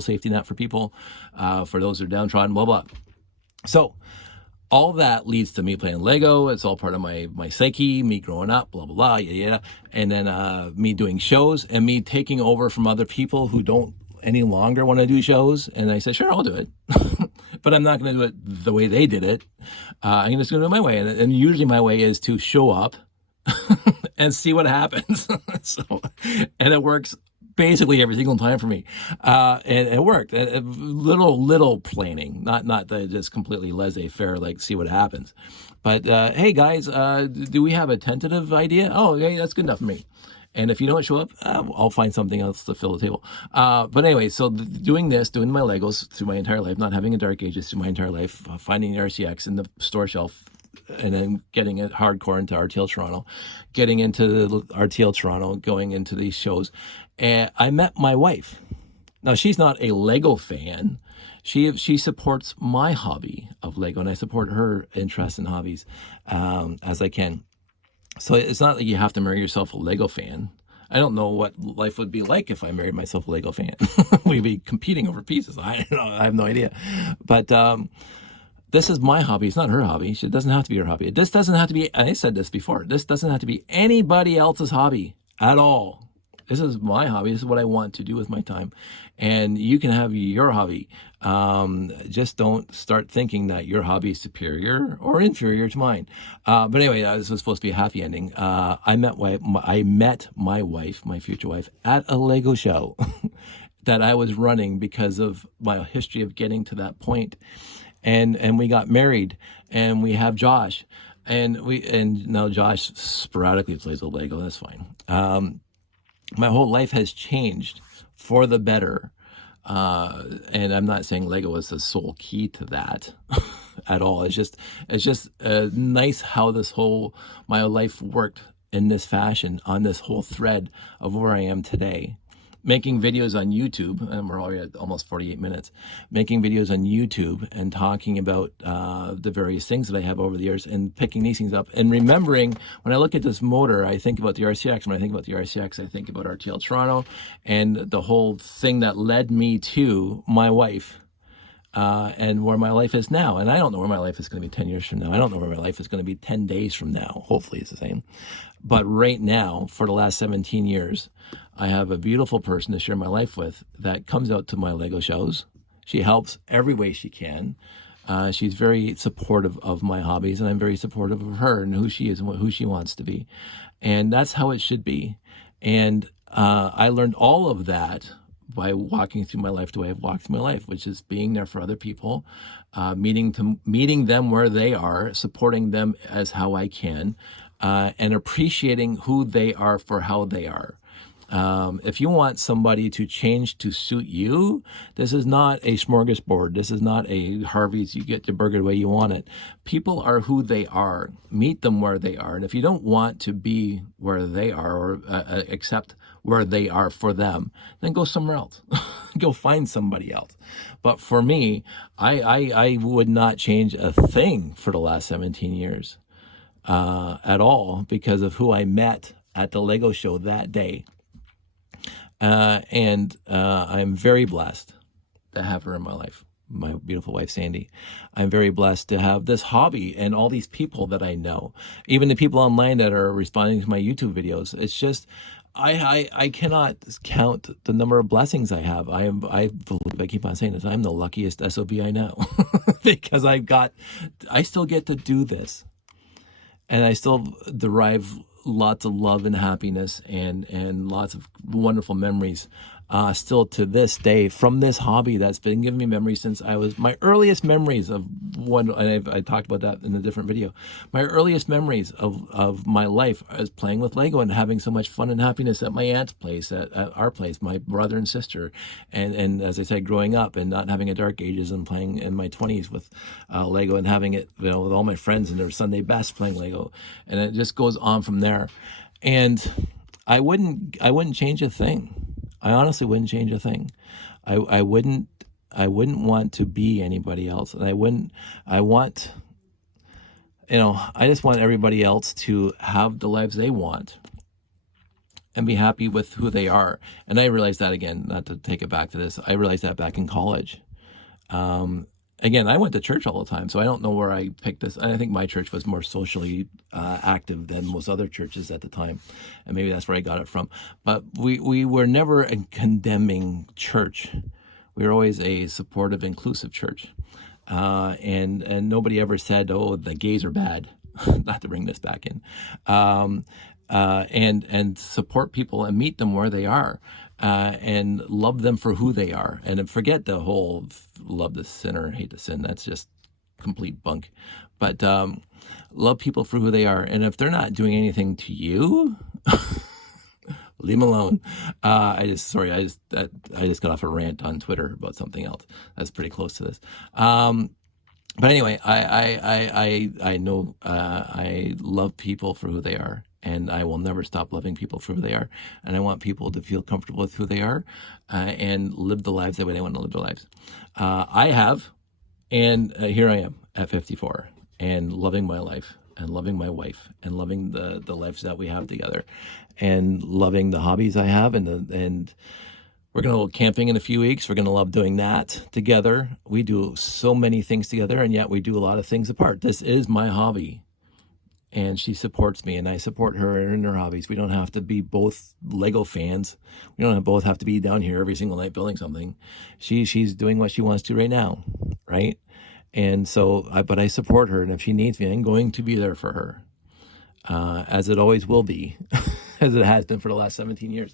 safety net for people, for those who are downtrodden, blah, blah. So all that leads to me playing Lego. It's all part of my psyche, me growing up, blah, blah, blah, yeah. And then me doing shows, and me taking over from other people who don't any longer want to do shows. And I said, sure, I'll do it. But I'm not going to do it the way they did it. I'm just going to do it my way. And usually my way is to show up and see what happens. And it works basically every single time for me. And it worked. Little planning, not that just completely laissez-faire, like see what happens. But hey guys, do we have a tentative idea? Oh, okay, that's good enough for me. And if you don't show up, I'll find something else to fill the table. But anyway, so doing my Legos through my entire life, not having a dark ages through my entire life, finding the RCX in the store shelf, and then getting it hardcore into RTL Toronto, getting into the RTL Toronto, going into these shows. And I met my wife. Now, she's not a Lego fan. She supports my hobby of Lego, and I support her interests and hobbies as I can. So it's not like you have to marry yourself a Lego fan. I don't know what life would be like if I married myself a Lego fan. We'd be competing over pieces. I have no idea. But this is my hobby. It's not her hobby. It doesn't have to be her hobby. This doesn't have to be, I said this before, this doesn't have to be anybody else's hobby at all. This is my hobby. This is what I want to do with my time. And you can have your hobby. Just don't start thinking that your hobby is superior or inferior to mine. But anyway, this was supposed to be a happy ending. I met my wife, my future wife, at a Lego show that I was running because of my history of getting to that point. And we got married, and we have Josh, and now Josh sporadically plays with Lego. That's fine. My whole life has changed for the better. And I'm not saying Lego was the sole key to that at all. It's just nice how my life worked in this fashion, on this whole thread of where I am today. Making videos on YouTube, and we're already at almost 48 minutes, making videos on YouTube and talking about the various things that I have over the years, and picking these things up. And remembering, when I look at this motor, I think about the RCX. When I think about the RCX, I think about RTL Toronto and the whole thing that led me to my wife, and where my life is now. And I don't know where my life is going to be 10 years from now. I don't know where my life is going to be 10 days from now. Hopefully it's the same. But right now, for the last 17 years, I have a beautiful person to share my life with that comes out to my Lego shows. She helps every way she can. She's very supportive of my hobbies, and I'm very supportive of her and who she is and who she wants to be. And that's how it should be. And I learned all of that by walking through my life the way I've walked through my life, which is being there for other people, meeting them where they are, supporting them as how I can, and appreciating who they are for how they are. If you want somebody to change to suit you, this is not a smorgasbord. This is not a Harvey's, you get your burger the way you want it. People are who they are. Meet them where they are. And if you don't want to be where they are, or accept where they are for them, then go somewhere else. Go find somebody else. But for me, I would not change a thing for the last 17 years at all, because of who I met at the Lego show that day. And I'm very blessed to have her in my life, my beautiful wife, Sandy. I'm very blessed to have this hobby and all these people that I know, even the people online that are responding to my YouTube videos. It's just, I cannot count the number of blessings I have. I believe, I keep on saying this, I'm the luckiest SOB I know because I still get to do this, and I still derive lots of love and happiness and lots of wonderful memories still to this day from this hobby that's been giving me memories since I was, my earliest memories of one, and I talked about that in a different video. My earliest memories of my life is playing with Lego and having so much fun and happiness at my aunt's place, at our place, my brother and sister. And as I said, growing up and not having a dark ages and playing in my 20s with Lego and having it, with all my friends and their Sunday best playing Lego. And it just goes on from there. And I wouldn't change a thing. I honestly wouldn't change a thing. I wouldn't want to be anybody else. And I just want everybody else to have the lives they want and be happy with who they are. And I realized that, again, not to take it back to this, I realized that back in college. Again, I went to church all the time, so I don't know where I picked this. I think my church was more socially active than most other churches at the time, and maybe that's where I got it from. But we were never a condemning church. We were always a supportive, inclusive church, and nobody ever said, "Oh, the gays are bad." Not to bring this back in, and support people and meet them where they are. And love them for who they are, and forget the whole love the sinner, hate the sin. That's just complete bunk. But love people for who they are, and if they're not doing anything to you, leave them alone. I just got off a rant on Twitter about something else that's pretty close to this. But anyway, I know I love people for who they are. And I will never stop loving people for who they are. And I want people to feel comfortable with who they are and live the lives the way they want to live their lives. I have, and here I am at 54 and loving my life and loving my wife and loving the lives that we have together and loving the hobbies I have. And we're going to go camping in a few weeks. We're going to love doing that together. We do so many things together, and yet we do a lot of things apart. This is my hobby. And she supports me, and I support her in her hobbies. We don't have to be both Lego fans. We don't both have to be down here every single night building something. She's doing what she wants to right now, right? And so, but I support her, and if she needs me, I'm going to be there for her, as it always will be, as it has been for the last 17 years.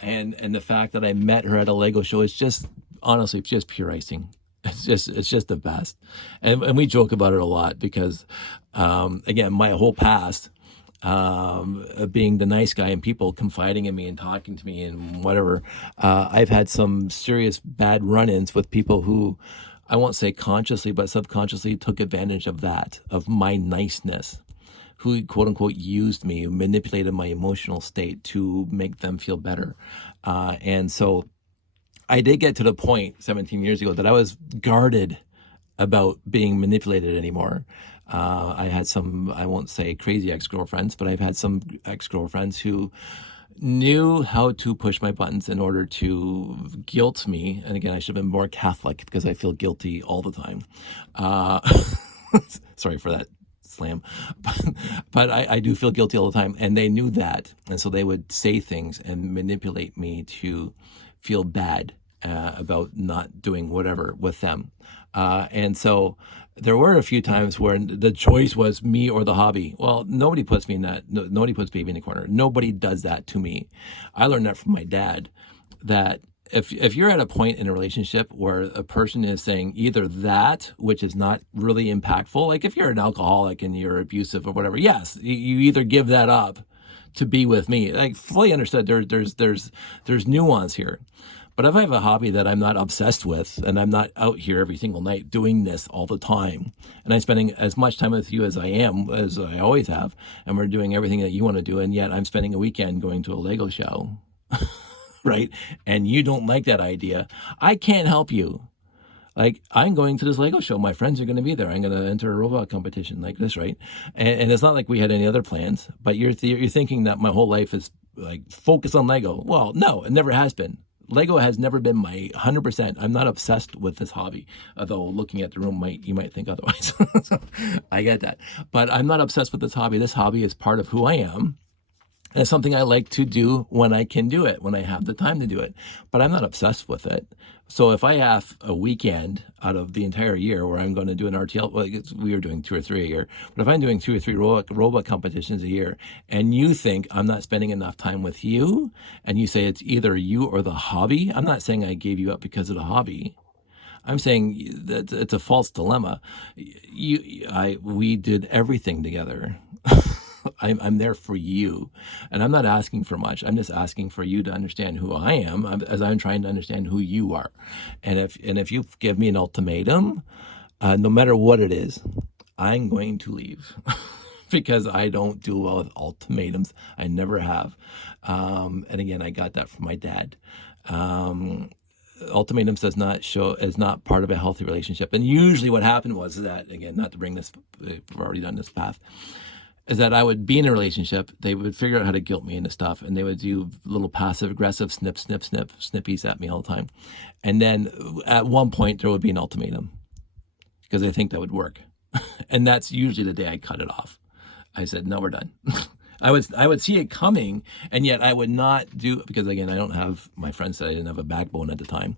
And the fact that I met her at a Lego show is just, honestly, just pure icing. It's just the best. And we joke about it a lot because, again, my whole past, being the nice guy and people confiding in me and talking to me and whatever, I've had some serious bad run-ins with people who, I won't say consciously, but subconsciously took advantage of that, of my niceness, who quote unquote used me, manipulated my emotional state to make them feel better. And so I did get to the point 17 years ago that I was guarded about being manipulated anymore. I had some, I won't say crazy ex-girlfriends, but I've had some ex-girlfriends who knew how to push my buttons in order to guilt me. And again, I should have been more Catholic because I feel guilty all the time. Sorry for that slam, but I do feel guilty all the time. And they knew that. And so they would say things and manipulate me to feel bad about not doing whatever with them. And so there were a few times where the choice was me or the hobby. Well, nobody puts me in that. Nobody puts baby in the corner. Nobody does that to me. I learned that from my dad, that if you're at a point in a relationship where a person is saying either that, which is not really impactful, like if you're an alcoholic and you're abusive or whatever, yes, you either give that up to be with me. Like, fully understood, there's nuance here. But if I have a hobby that I'm not obsessed with, and I'm not out here every single night doing this all the time, and I'm spending as much time with you as I always have, and we're doing everything that you want to do, and yet I'm spending a weekend going to a Lego show, right? And you don't like that idea, I can't help you. Like, I'm going to this Lego show. My friends are going to be there. I'm going to enter a robot competition like this, right? And it's not like we had any other plans, but you're thinking that my whole life is like focused on Lego. Well, no, it never has been. Lego has never been my 100%. I'm not obsessed with this hobby, although looking at the room, you might think otherwise. So, I get that. But I'm not obsessed with this hobby. This hobby is part of who I am. And it's something I like to do when I can do it, when I have the time to do it. But I'm not obsessed with it. So if I have a weekend out of the entire year where I'm going to do an RTL, well, we were doing 2 or 3 a year, but if I'm doing 2 or 3 robot competitions a year, and you think I'm not spending enough time with you, and you say it's either you or the hobby, I'm not saying I gave you up because of the hobby. I'm saying that it's a false dilemma. We did everything together. I'm there for you, and I'm not asking for much. I'm just asking for you to understand who I am, as I'm trying to understand who you are. And if you give me an ultimatum, no matter what it is, I'm going to leave because I don't do well with ultimatums. I never have. And again, I got that from my dad. Ultimatums is not part of a healthy relationship. And usually what happened was that, again, not to bring this, we've already done this path, is that I would be in a relationship, they would figure out how to guilt me into stuff, and they would do little passive-aggressive snippies at me all the time. And then at one point, there would be an ultimatum, because they think that would work. And that's usually the day I cut it off. I said, no, we're done. I would see it coming, and yet I would not do, because again, I don't have, my friend said I didn't have a backbone at the time.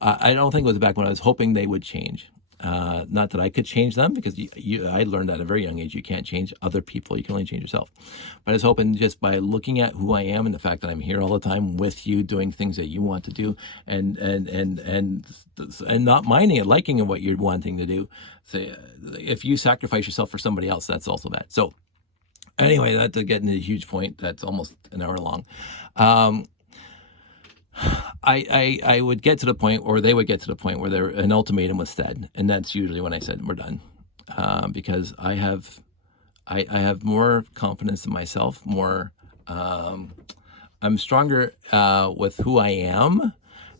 I don't think it was a backbone. I was hoping they would change. Not that I could change them, because I learned at a very young age you can't change other people, you can only change yourself. But I was hoping, just by looking at who I am and the fact that I'm here all the time with you, doing things that you want to do, and not minding it, liking what you're wanting to do. Say, if you sacrifice yourself for somebody else, that's also bad. So anyway, that's getting to a huge point that's almost an hour long. I would get to the point, or they would get to the point where an ultimatum was said, and that's usually when I said we're done, because I have more confidence in myself, more I'm stronger with who I am,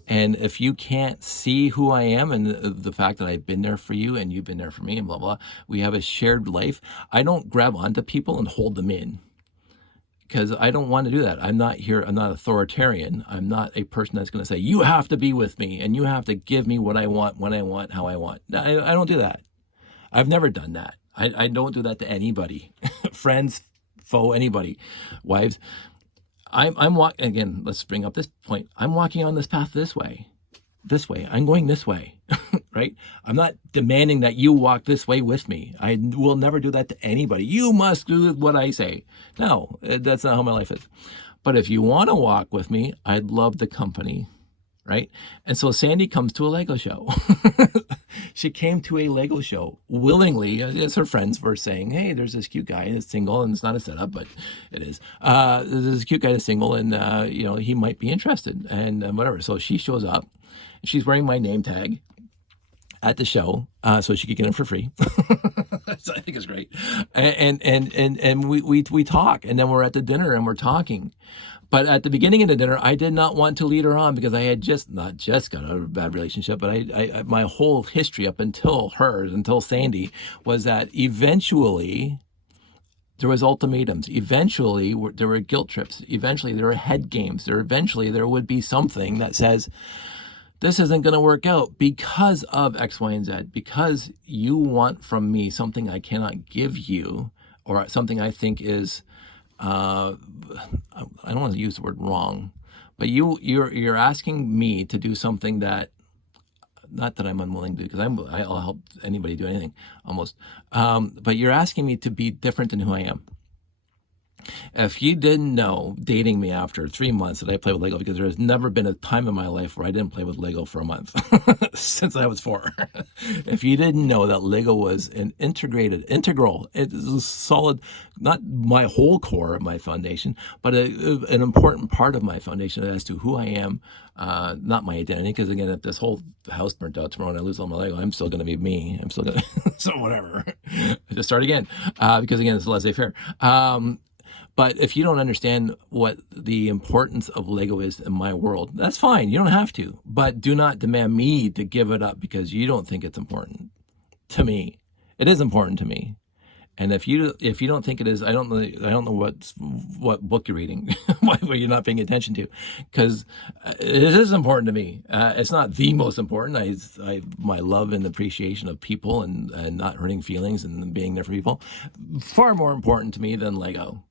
and if you can't see who I am and the fact that I've been there for you and you've been there for me and blah blah, we have a shared life. I don't grab onto people and hold them in, because I don't want to do that. I'm not authoritarian. I'm not a person that's going to say, you have to be with me and you have to give me what I want, when I want, how I want. No, I don't do that. I've never done that. I don't do that to anybody, friends, foe, anybody, wives. I'm walking, again, let's bring up this point. I'm walking on this path this way. I'm going this way, right? I'm not demanding that you walk this way with me. I will never do that to anybody. You must do what I say. No, that's not how my life is. But if you want to walk with me, I'd love the company, right? And so Sandy comes to a Lego show. She came to a Lego show willingly, as her friends were saying, hey, there's this cute guy that's single, and it's not a setup, but it is. There's this cute guy that's single, and he might be interested, and whatever. So she shows up. She's wearing my name tag at the show, so she could get in for free. So I think it's great. And we talk, and then we're at the dinner and we're talking. But at the beginning of the dinner, I did not want to lead her on, because I had not just got out of a bad relationship, but I my whole history up until Sandy, was that eventually there was ultimatums. Eventually there were guilt trips. Eventually there were head games. Eventually there would be something that says, this isn't going to work out because of X, Y, and Z, because you want from me something I cannot give you, or something I think is, I don't want to use the word wrong, but you're asking me to do something that, not that I'm unwilling to do, because I'll help anybody do anything, almost, but you're asking me to be different than who I am. If you didn't know, dating me after 3 months, that I play with Lego, because there has never been a time in my life where I didn't play with Lego for a month since I was 4. If you didn't know that Lego was an integral, it is a solid, not my whole core of my foundation, but an important part of my foundation as to who I am, not my identity. Because again, if this whole house burnt out tomorrow and I lose all my Lego, I'm still going to be me. I'm still going to, so whatever. Just start again, because again, it's laissez-faire. But if you don't understand what the importance of Lego is in my world, that's fine. You don't have to. But do not demand me to give it up because you don't think it's important. To me, it is important to me. And if you don't think it is, I don't know what book you're reading, what you're not paying attention to, because it is important to me. It's not the most important. My love and appreciation of people and not hurting feelings and being there for people, far more important to me than Lego.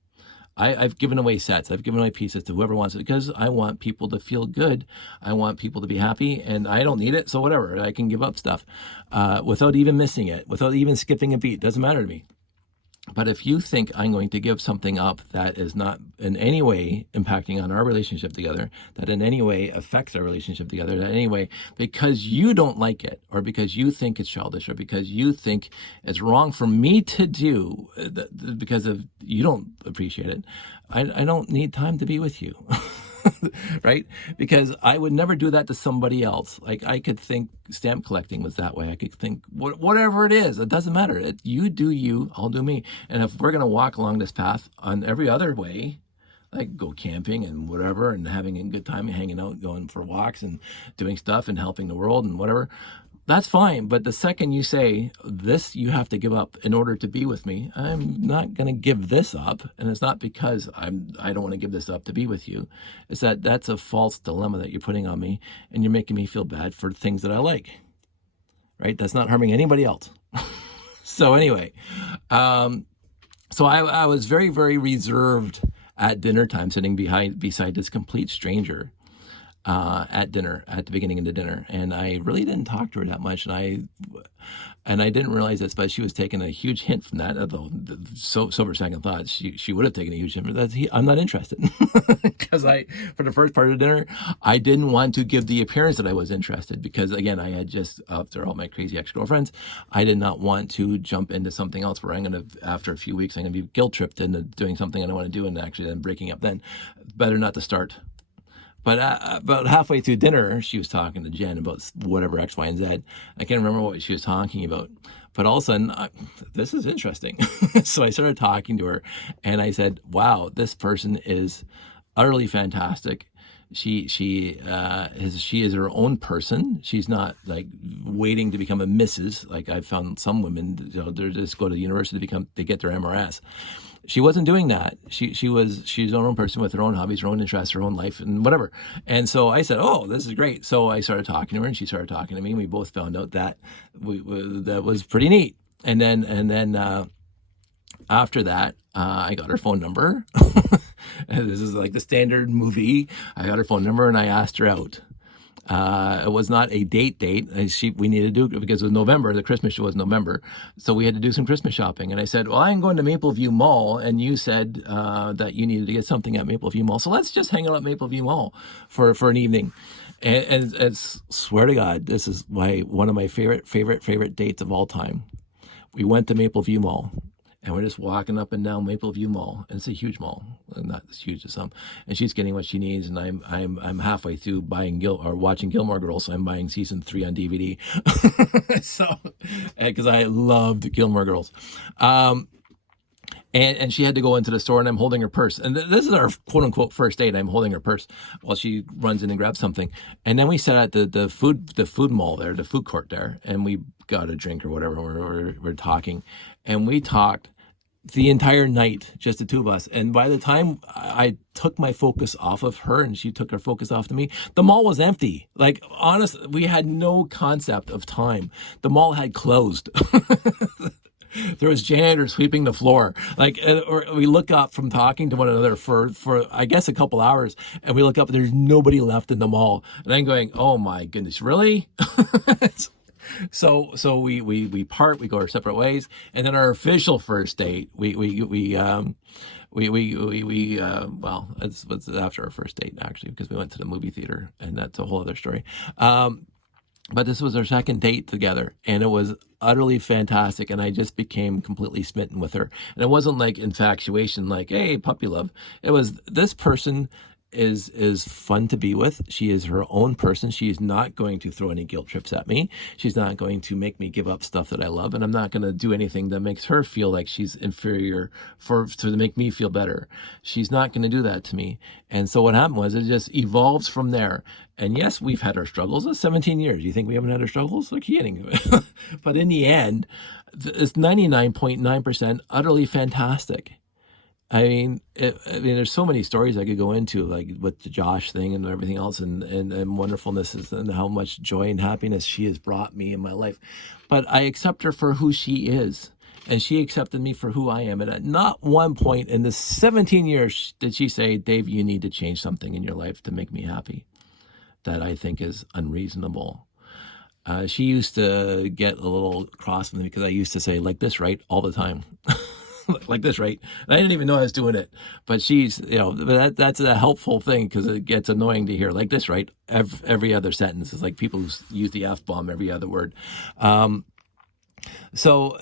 I've given away sets. I've given away pieces to whoever wants it because I want people to feel good. I want people to be happy, and I don't need it. So whatever, I can give up stuff without even missing it, without even skipping a beat. Doesn't matter to me. But if you think I'm going to give something up that is not in any way impacting on our relationship together, that in any way affects our relationship together, that in any way, because you don't like it, or because you think it's childish, or because you think it's wrong for me to do, because of you don't appreciate it, I don't need time to be with you. Right? Because I would never do that to somebody else. Like, I could think stamp collecting was that way. I could think whatever it is, it doesn't matter. You do you, I'll do me. And if we're going to walk along this path on every other way, like go camping and whatever, and having a good time and hanging out, going for walks and doing stuff and helping the world and whatever, that's fine. But the second you say this, you have to give up in order to be with me, I'm not going to give this up. And it's not because I don't want to give this up to be with you. It's that's a false dilemma that you're putting on me, and you're making me feel bad for things that I like, right? That's not harming anybody else. So anyway, so I was very, very reserved at dinner time, sitting beside this complete stranger at dinner, at the beginning of the dinner, and I really didn't talk to her that much, and I didn't realize this, but she was taking a huge hint from that. Although, sober second thought, she would have taken a huge hint from that. I'm not interested, because for the first part of the dinner, I didn't want to give the appearance that I was interested, because again, I had just, after all my crazy ex-girlfriends, I did not want to jump into something else where after a few weeks, I'm going to be guilt tripped into doing something I don't want to do, and actually then breaking up. Then better not to start. But about halfway through dinner, she was talking to Jen about whatever X, Y, and Z. I can't remember what she was talking about. But all of a sudden, this is interesting. So I started talking to her, and I said, wow, this person is utterly fantastic. She is her own person. She's not like waiting to become a Mrs. Like I've found some women, they just go to university to get their MRS. She wasn't doing that. She's her own person with her own hobbies, her own interests, her own life, and whatever. And so I said, "Oh, this is great." So I started talking to her, and she started talking to me. And we both found out that that was pretty neat. And then after that, I got her phone number. And this is like the standard movie. I got her phone number, and I asked her out. It was not a date. We needed to do it because it was November. The Christmas show was November. So we had to do some Christmas shopping. And I said, well, I'm going to Mapleview Mall. And you said that you needed to get something at Mapleview Mall. So let's just hang out at Mapleview Mall for an evening. And swear to God, this is one of my favorite dates of all time. We went to Mapleview Mall. And we're just walking up and down Mapleview Mall, and it's a huge mall, not as huge as some. And she's getting what she needs, and I'm halfway through watching Gilmore Girls, so I'm buying season 3 on DVD. So, because I loved Gilmore Girls, and she had to go into the store, and I'm holding her purse. And this is our quote unquote first date. I'm holding her purse while she runs in and grabs something. And then we sat at the food mall there, the food court there, and we got a drink or whatever. We're talking, and we talked the entire night, just the two of us. And by the time I took my focus off of her and she took her focus off to me, the mall was empty. Like, honestly, we had no concept of time. The mall had closed. There was janitors sweeping the floor. Like, or we look up from talking to one another for I guess a couple hours, and we look up and there's nobody left in the mall. And I'm going, oh my goodness, really? So we part, we go our separate ways, and then our official first date, well, it's after our first date actually, because we went to the movie theater, and that's a whole other story. But this was our second date together, and it was utterly fantastic, and I just became completely smitten with her. And it wasn't like infatuation, like, hey, puppy love. It was, this person is fun to be with. She is her own person. She is not going to throw any guilt trips at me. She's not going to make me give up stuff that I love, and I'm not going to do anything that makes her feel like she's inferior to make me feel better. She's not going to do that to me. And so what happened was, it just evolves from there. And yes, we've had our struggles. It's 17 years. You think we haven't had our struggles? They're kidding. But in the end, it's 99.9% utterly fantastic. I mean, there's so many stories I could go into, like with the Josh thing and everything else, and wonderfulness, and how much joy and happiness she has brought me in my life. But I accept her for who she is. And she accepted me for who I am. And at not one point in the 17 years did she say, Dave, you need to change something in your life to make me happy that I think is unreasonable. She used to get a little cross with me because I used to say, like this, right, all the time. Like this, right? And I didn't even know I was doing it. But she's, that's a helpful thing because it gets annoying to hear, like this, right? Every other sentence is like people who use the F-bomb every other word. So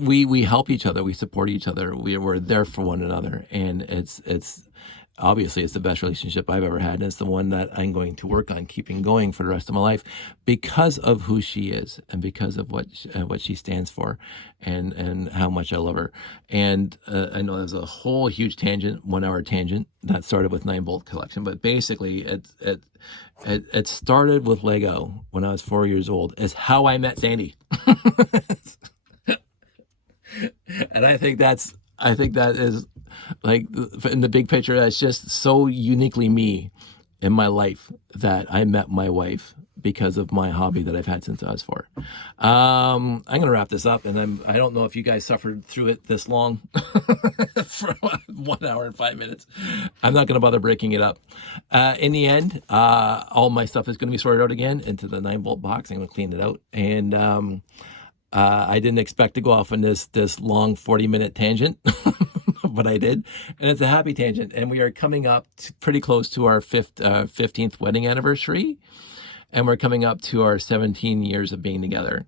we help each other, we support each other, we're there for one another, and it's obviously it's the best relationship I've ever had, and it's the one that I'm going to work on keeping going for the rest of my life because of who she is and because of what she stands for, and how much I love her. And I know there's a whole huge tangent, 1 hour tangent that started with 9-bolt collection, but basically it started with Lego when I was 4 years old. Is how I met Sandy. And I think that is, like, in the big picture, that's just so uniquely me in my life, that I met my wife because of my hobby that I've had since I was 4. I'm going to wrap this up, and I don't know if you guys suffered through it this long for 1 hour and 5 minutes. I'm not going to bother breaking it up. In the end, all my stuff is going to be sorted out again into the 9-bolt box. I'm going to clean it out, and I didn't expect to go off on this long 40-minute tangent, but I did, and it's a happy tangent. And we are coming up pretty close to our 15th wedding anniversary, and we're coming up to our 17 years of being together.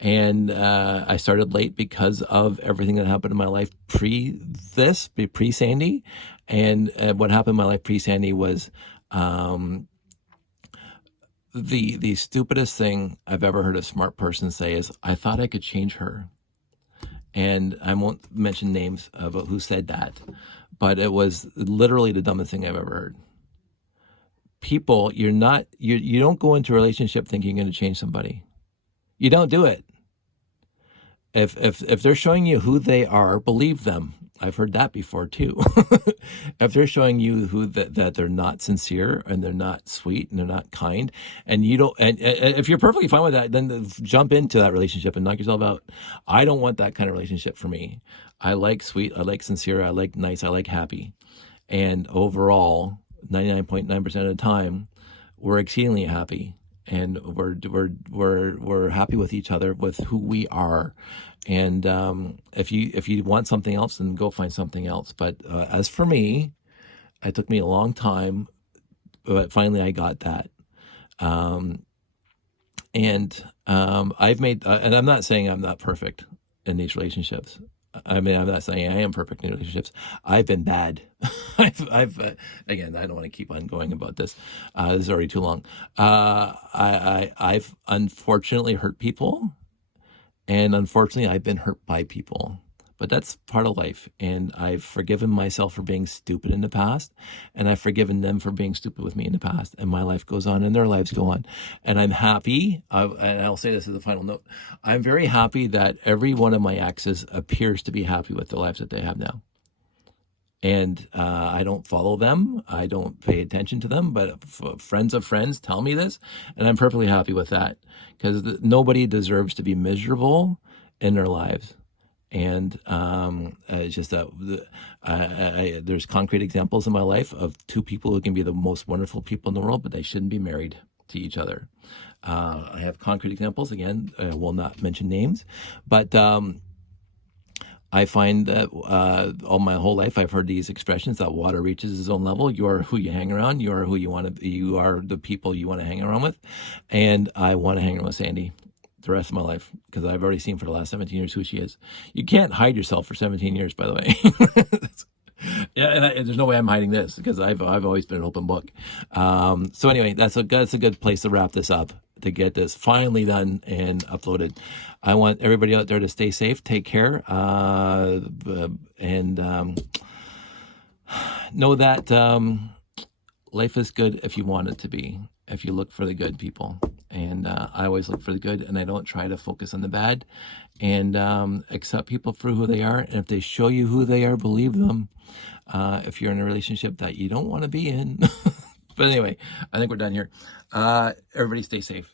And I started late because of everything that happened in my life pre-Sandy, and what happened in my life pre-Sandy was the stupidest thing I've ever heard a smart person say is, I thought I could change her. And I won't mention names about who said that, but it was literally the dumbest thing I've ever heard. People, you don't go into a relationship thinking you're going to change somebody. You don't do it. If they're showing you who they are, believe them. I've heard that before too. If they're showing you that they're not sincere, and they're not sweet, and they're not kind, and you don't, and if you're perfectly fine with that, then jump into that relationship and knock yourself out. I don't want that kind of relationship for me. I like sweet, I like sincere, I like nice, I like happy, and overall, 99.9% of the time, we're exceedingly happy. And we're happy with each other, with who we are. And if you want something else, then go find something else. But as for me, it took me a long time, but finally I got that. I've made, and I'm not saying I'm not perfect in these relationships. I mean, I'm not saying I am perfect in relationships. I've been bad. Again, I don't want to keep on going about this. This is already too long. I've unfortunately hurt people, and unfortunately I've been hurt by people. But that's part of life, and I've forgiven myself for being stupid in the past, and I've forgiven them for being stupid with me in the past, and my life goes on, and their lives go on. And I'm happy, and I'll say this as a final note, I'm very happy that every one of my exes appears to be happy with the lives that they have now. And I don't follow them, I don't pay attention to them, but friends of friends tell me this, and I'm perfectly happy with that, because nobody deserves to be miserable in their lives. And it's just that there's concrete examples in my life of two people who can be the most wonderful people in the world, but they shouldn't be married to each other. I have concrete examples. Again, I will not mention names, but I find that all my whole life I've heard these expressions that water reaches its own level. You are who you hang around. You are who you want to be. You are the people you want to hang around with. And I want to hang around with Sandy the rest of my life, because I've already seen for the last 17 years who she is. You can't hide yourself for 17 years, by the way. Yeah, and there's no way I'm hiding this, because I've always been an open book. So anyway, that's a good place to wrap this up, to get this finally done and uploaded. I want everybody out there to stay safe, take care, and know that life is good if you want it to be, if you look for the good, people. And I always look for the good, and I don't try to focus on the bad, and accept people for who they are. And if they show you who they are, believe them. If you're in a relationship that you don't want to be in. But anyway, I think we're done here. Everybody stay safe.